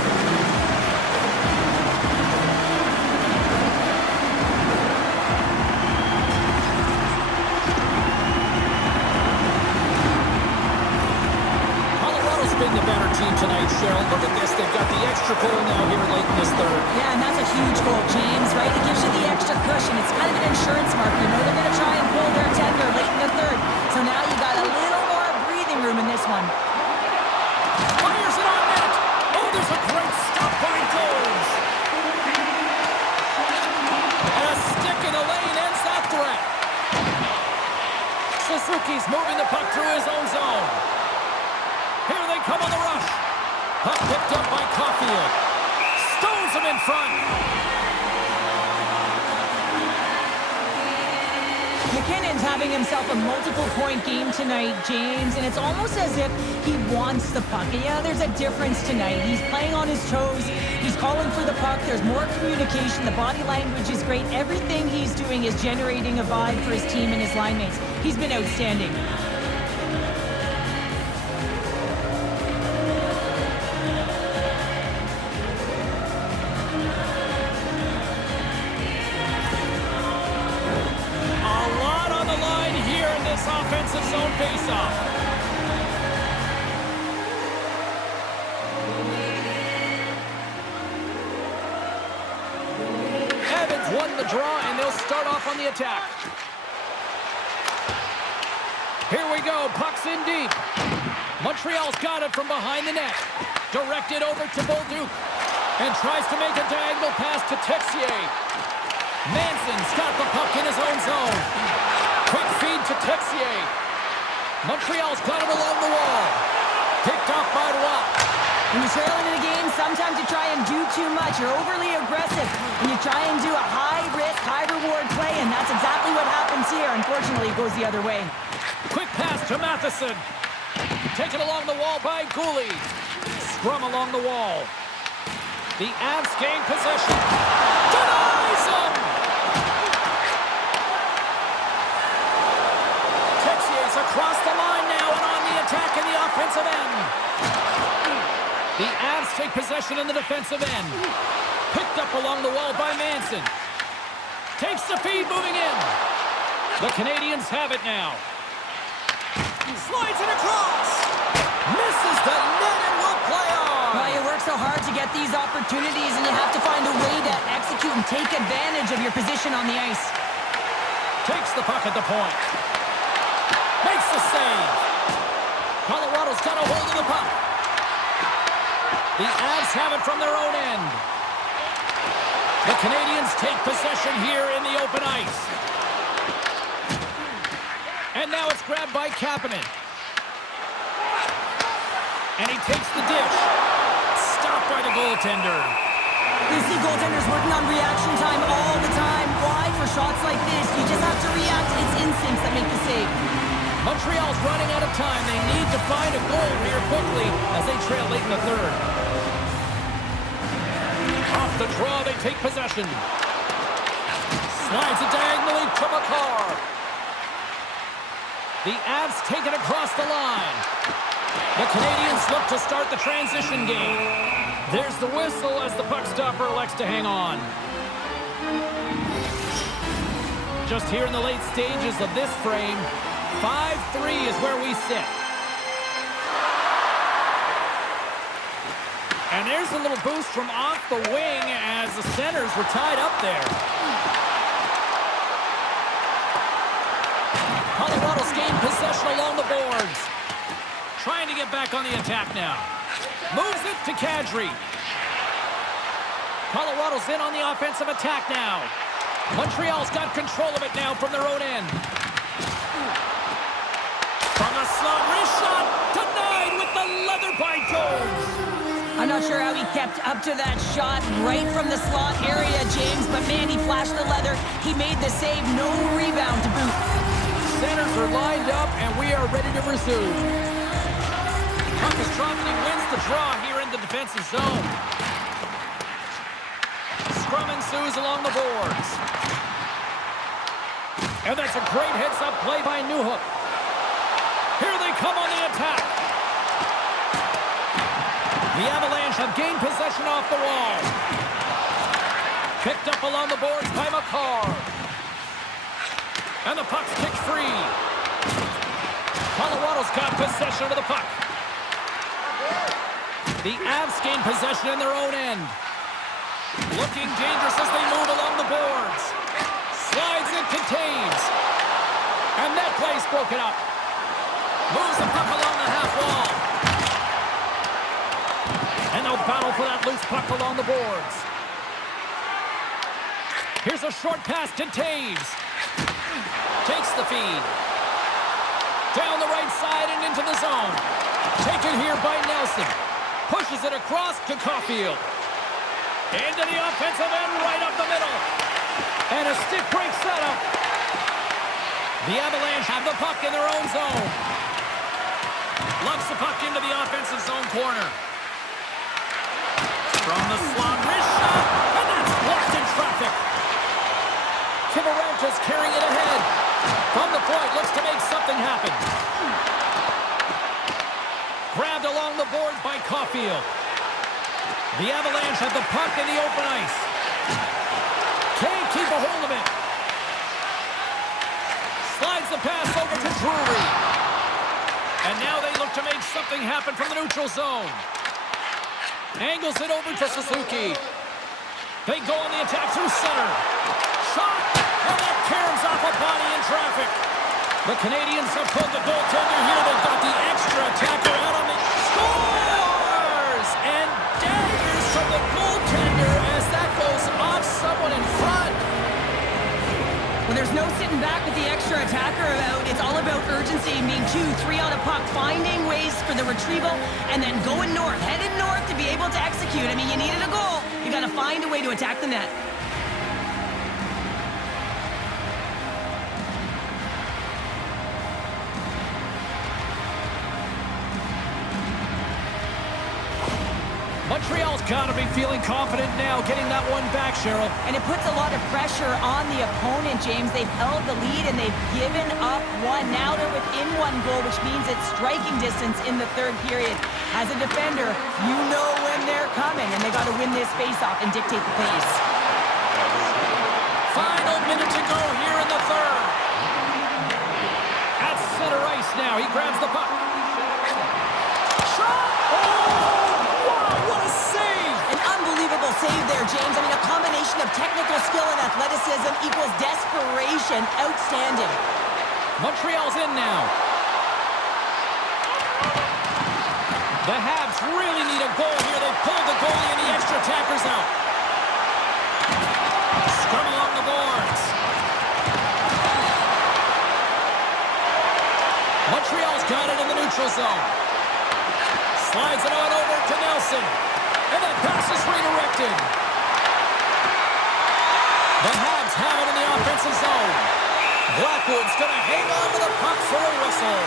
Colorado's been the better team tonight, Cheryl. Look at this. They've got the extra goal now here late in this third. Yeah, and that's a huge goal, James, right? It gives you the extra cushion. It's kind of an insurance marker. You know they're going to try and pull their tender late in the third. So now you got a little more breathing room in this one. Fires it on net. Oh, there's a great stop by Doles. And a stick in the lane ends that threat. Suzuki's moving the puck through his own zone. Here they come on the rush. Puck picked up by Caufield. Stones him in front. McKinnon's having himself a multiple-point game tonight, James, and it's almost as if he wants the puck. And yeah, there's a difference tonight. He's playing on his toes. He's calling for the puck. There's more communication. The body language is great. Everything he's doing is generating a vibe for his team and his line mates. He's been outstanding. Offensive zone faceoff. Evans won the draw, and they'll start off on the attack. Here we go. Puck's in deep. Montreal's got it from behind the net. Directed over to Bolduc. And tries to make a diagonal pass to Texier. Manson's got the puck in his own zone. Quick feed to Texier. Montreal's got him along the wall. Picked off by Roy. When you're trailing in a game, sometimes you try and do too much. You're overly aggressive, and you try and do a high-risk, high-reward play, and that's exactly what happens here. Unfortunately, it goes the other way. Quick pass to Matheson. Taken along the wall by Gooley. Scrum along the wall. The Avs gain possession. Denies him! Texier's across the line now and on the attack in the offensive end. The Avs take possession in the defensive end. Picked up along the wall by Manson. Takes the feed, moving in. The Canadiens have it now. Slides it across. Misses the net and will play on. Well, you work so hard to get these opportunities, and you have to find a way to execute and take advantage of your position on the ice. Takes the puck at the point. Makes the save. Colorado's got a hold of the puck. The Avs have it from their own end. The Canadiens take possession here in the open ice. And now it's grabbed by Kapanen. And he takes the dish. Stopped by the goaltender. You see goaltenders working on reaction time all the time. Why? For shots like this, you just have to react. It's instincts that make the save. Montreal's running out of time. They need to find a goal here quickly as they trail late in the third. Off the draw, they take possession. Slides it diagonally to Makar. The Avs take it across the line. The Canadiens look to start the transition game. There's the whistle as the puck stopper elects to hang on. Just here in the late stages of this frame, 5-3 is where we sit. And there's a little boost from off the wing as the centers were tied up there. Colorado's gained possession along the boards. Trying to get back on the attack now. Moves it to Kadri. Colorado's in on the offensive attack now. Montreal's got control of it now from their own end. From a slot, wrist shot, denied with the leather by Jones. I'm not sure how he kept up to that shot right from the slot area, James, but man, he flashed the leather. He made the save, no rebound to boot. Centers are lined up, and we are ready to resume. Puck is dropped, and he wins the draw here in the defensive zone. Scrum ensues along the boards. And that's a great heads-up play by Newhook. Here they come on the attack. The Avalanche have gained possession off the wall. Picked up along the boards by Makar. And the puck's kicked free. Colorado's got possession of the puck. The Avs gain possession in their own end. Looking dangerous as they move along the boards. Slides it to Taves. And that play's broken up. Moves the puck along the half wall. And they'll battle for that loose puck along the boards. Here's a short pass to Taves. Takes the feed. Down the right side and into the zone. Taken here by Nelson. Pushes it across to Caufield. Into the offensive end, right up the middle. And a stick break setup. The Avalanche have the puck in their own zone. Locks the puck into the offensive zone corner. From the slot, wrist shot, and that's blocked in traffic. Kivarenka's carrying it ahead. From the point, looks to make something happen. Grabbed along the boards by Caufield. The Avalanche have the puck in the open ice. Can't keep a hold of it. Slides the pass over to Drury. And now they look to make something happen from the neutral zone. Angles it over to Suzuki. They go on the attack through center. Shot! And that caroms off a body in traffic. The Canadiens have pulled the goaltender here. They've got the extra attacker out on the... Scores! And daggers from the goaltender as that goes off someone in front. Well, there's no sitting back with the extra attacker out. It's all about urgency and being 2-3 on a puck, finding ways for the retrieval, and then going north, headed north to be able to execute. I mean, you needed a goal. You got to find a way to attack the net. Montreal's got to be feeling confident now, getting that one back, Cheryl. And it puts a lot of pressure on the opponent, James. They've held the lead and they've given up one. Now they're within one goal, which means it's striking distance in the third period. As a defender, you know when they're coming, and they got to win this faceoff and dictate the pace. Final minute to go here in the third. At center ice now, he grabs the puck. Shot! Oh! Save there, James. I mean, a combination of technical skill and athleticism equals desperation. Outstanding. Montreal's in now. The Habs really need a goal here. They pulled the goalie and the extra attacker's out. Scrum along the boards. Montreal's got it in the neutral zone. Slides it on over to Nelson. And that pass is redirected. The Habs have it in the offensive zone. Blackwood's going to hang on to the puck for a whistle.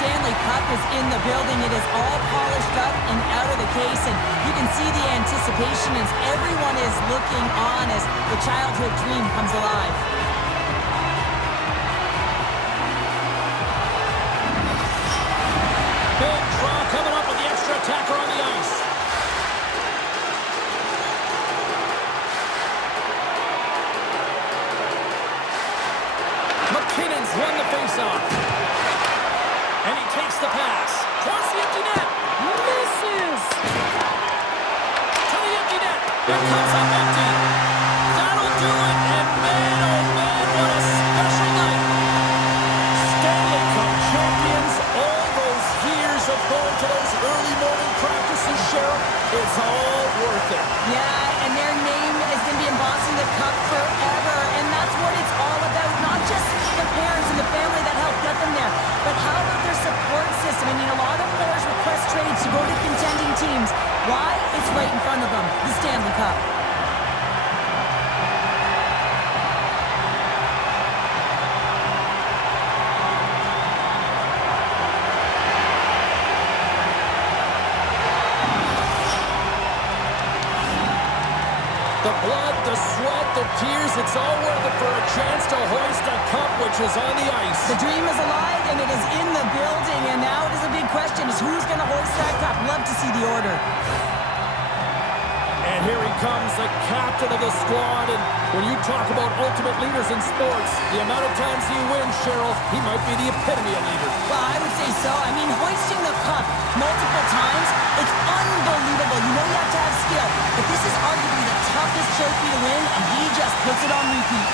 Stanley Cup is in the building. It is all polished up and out of the case. And you can see the anticipation as everyone is looking on as the childhood dream comes alive. Big draw coming up with the extra attacker on the ice. McKinnon's won the faceoff. And he takes the pass. Towards the empty net. Misses. To the empty net. It comes up empty. That'll do it. And man, oh man, what a special night. Stanley Cup champions. All those years of going to those early morning practices, Cheryl, it's all worth it. Yeah, and their name is going to be embossing the cup forever, and that's what it's all about. Not just the parents and the family that helped get them there, but how about their support system? I mean, a lot of players request trades to go to contending teams. Why? It's right in front of them, the Stanley Cup. The blood, the sweat, the tears, it's all worth it for a chance to hoist a cup which is on the ice. The dream is alive and it is in the building, and now it is a big question is who's going to hoist that cup. Love to see the order. And here he comes, the captain of the squad. And when you talk about ultimate leaders in sports, the amount of times he wins, Cheryl, he might be the epitome of leader. Well, I would say so. I mean, hoisting the cup multiple times, it's unbelievable. You know you have to have skill, but this is arguably the toughest trophy to win, and he just puts it on repeat.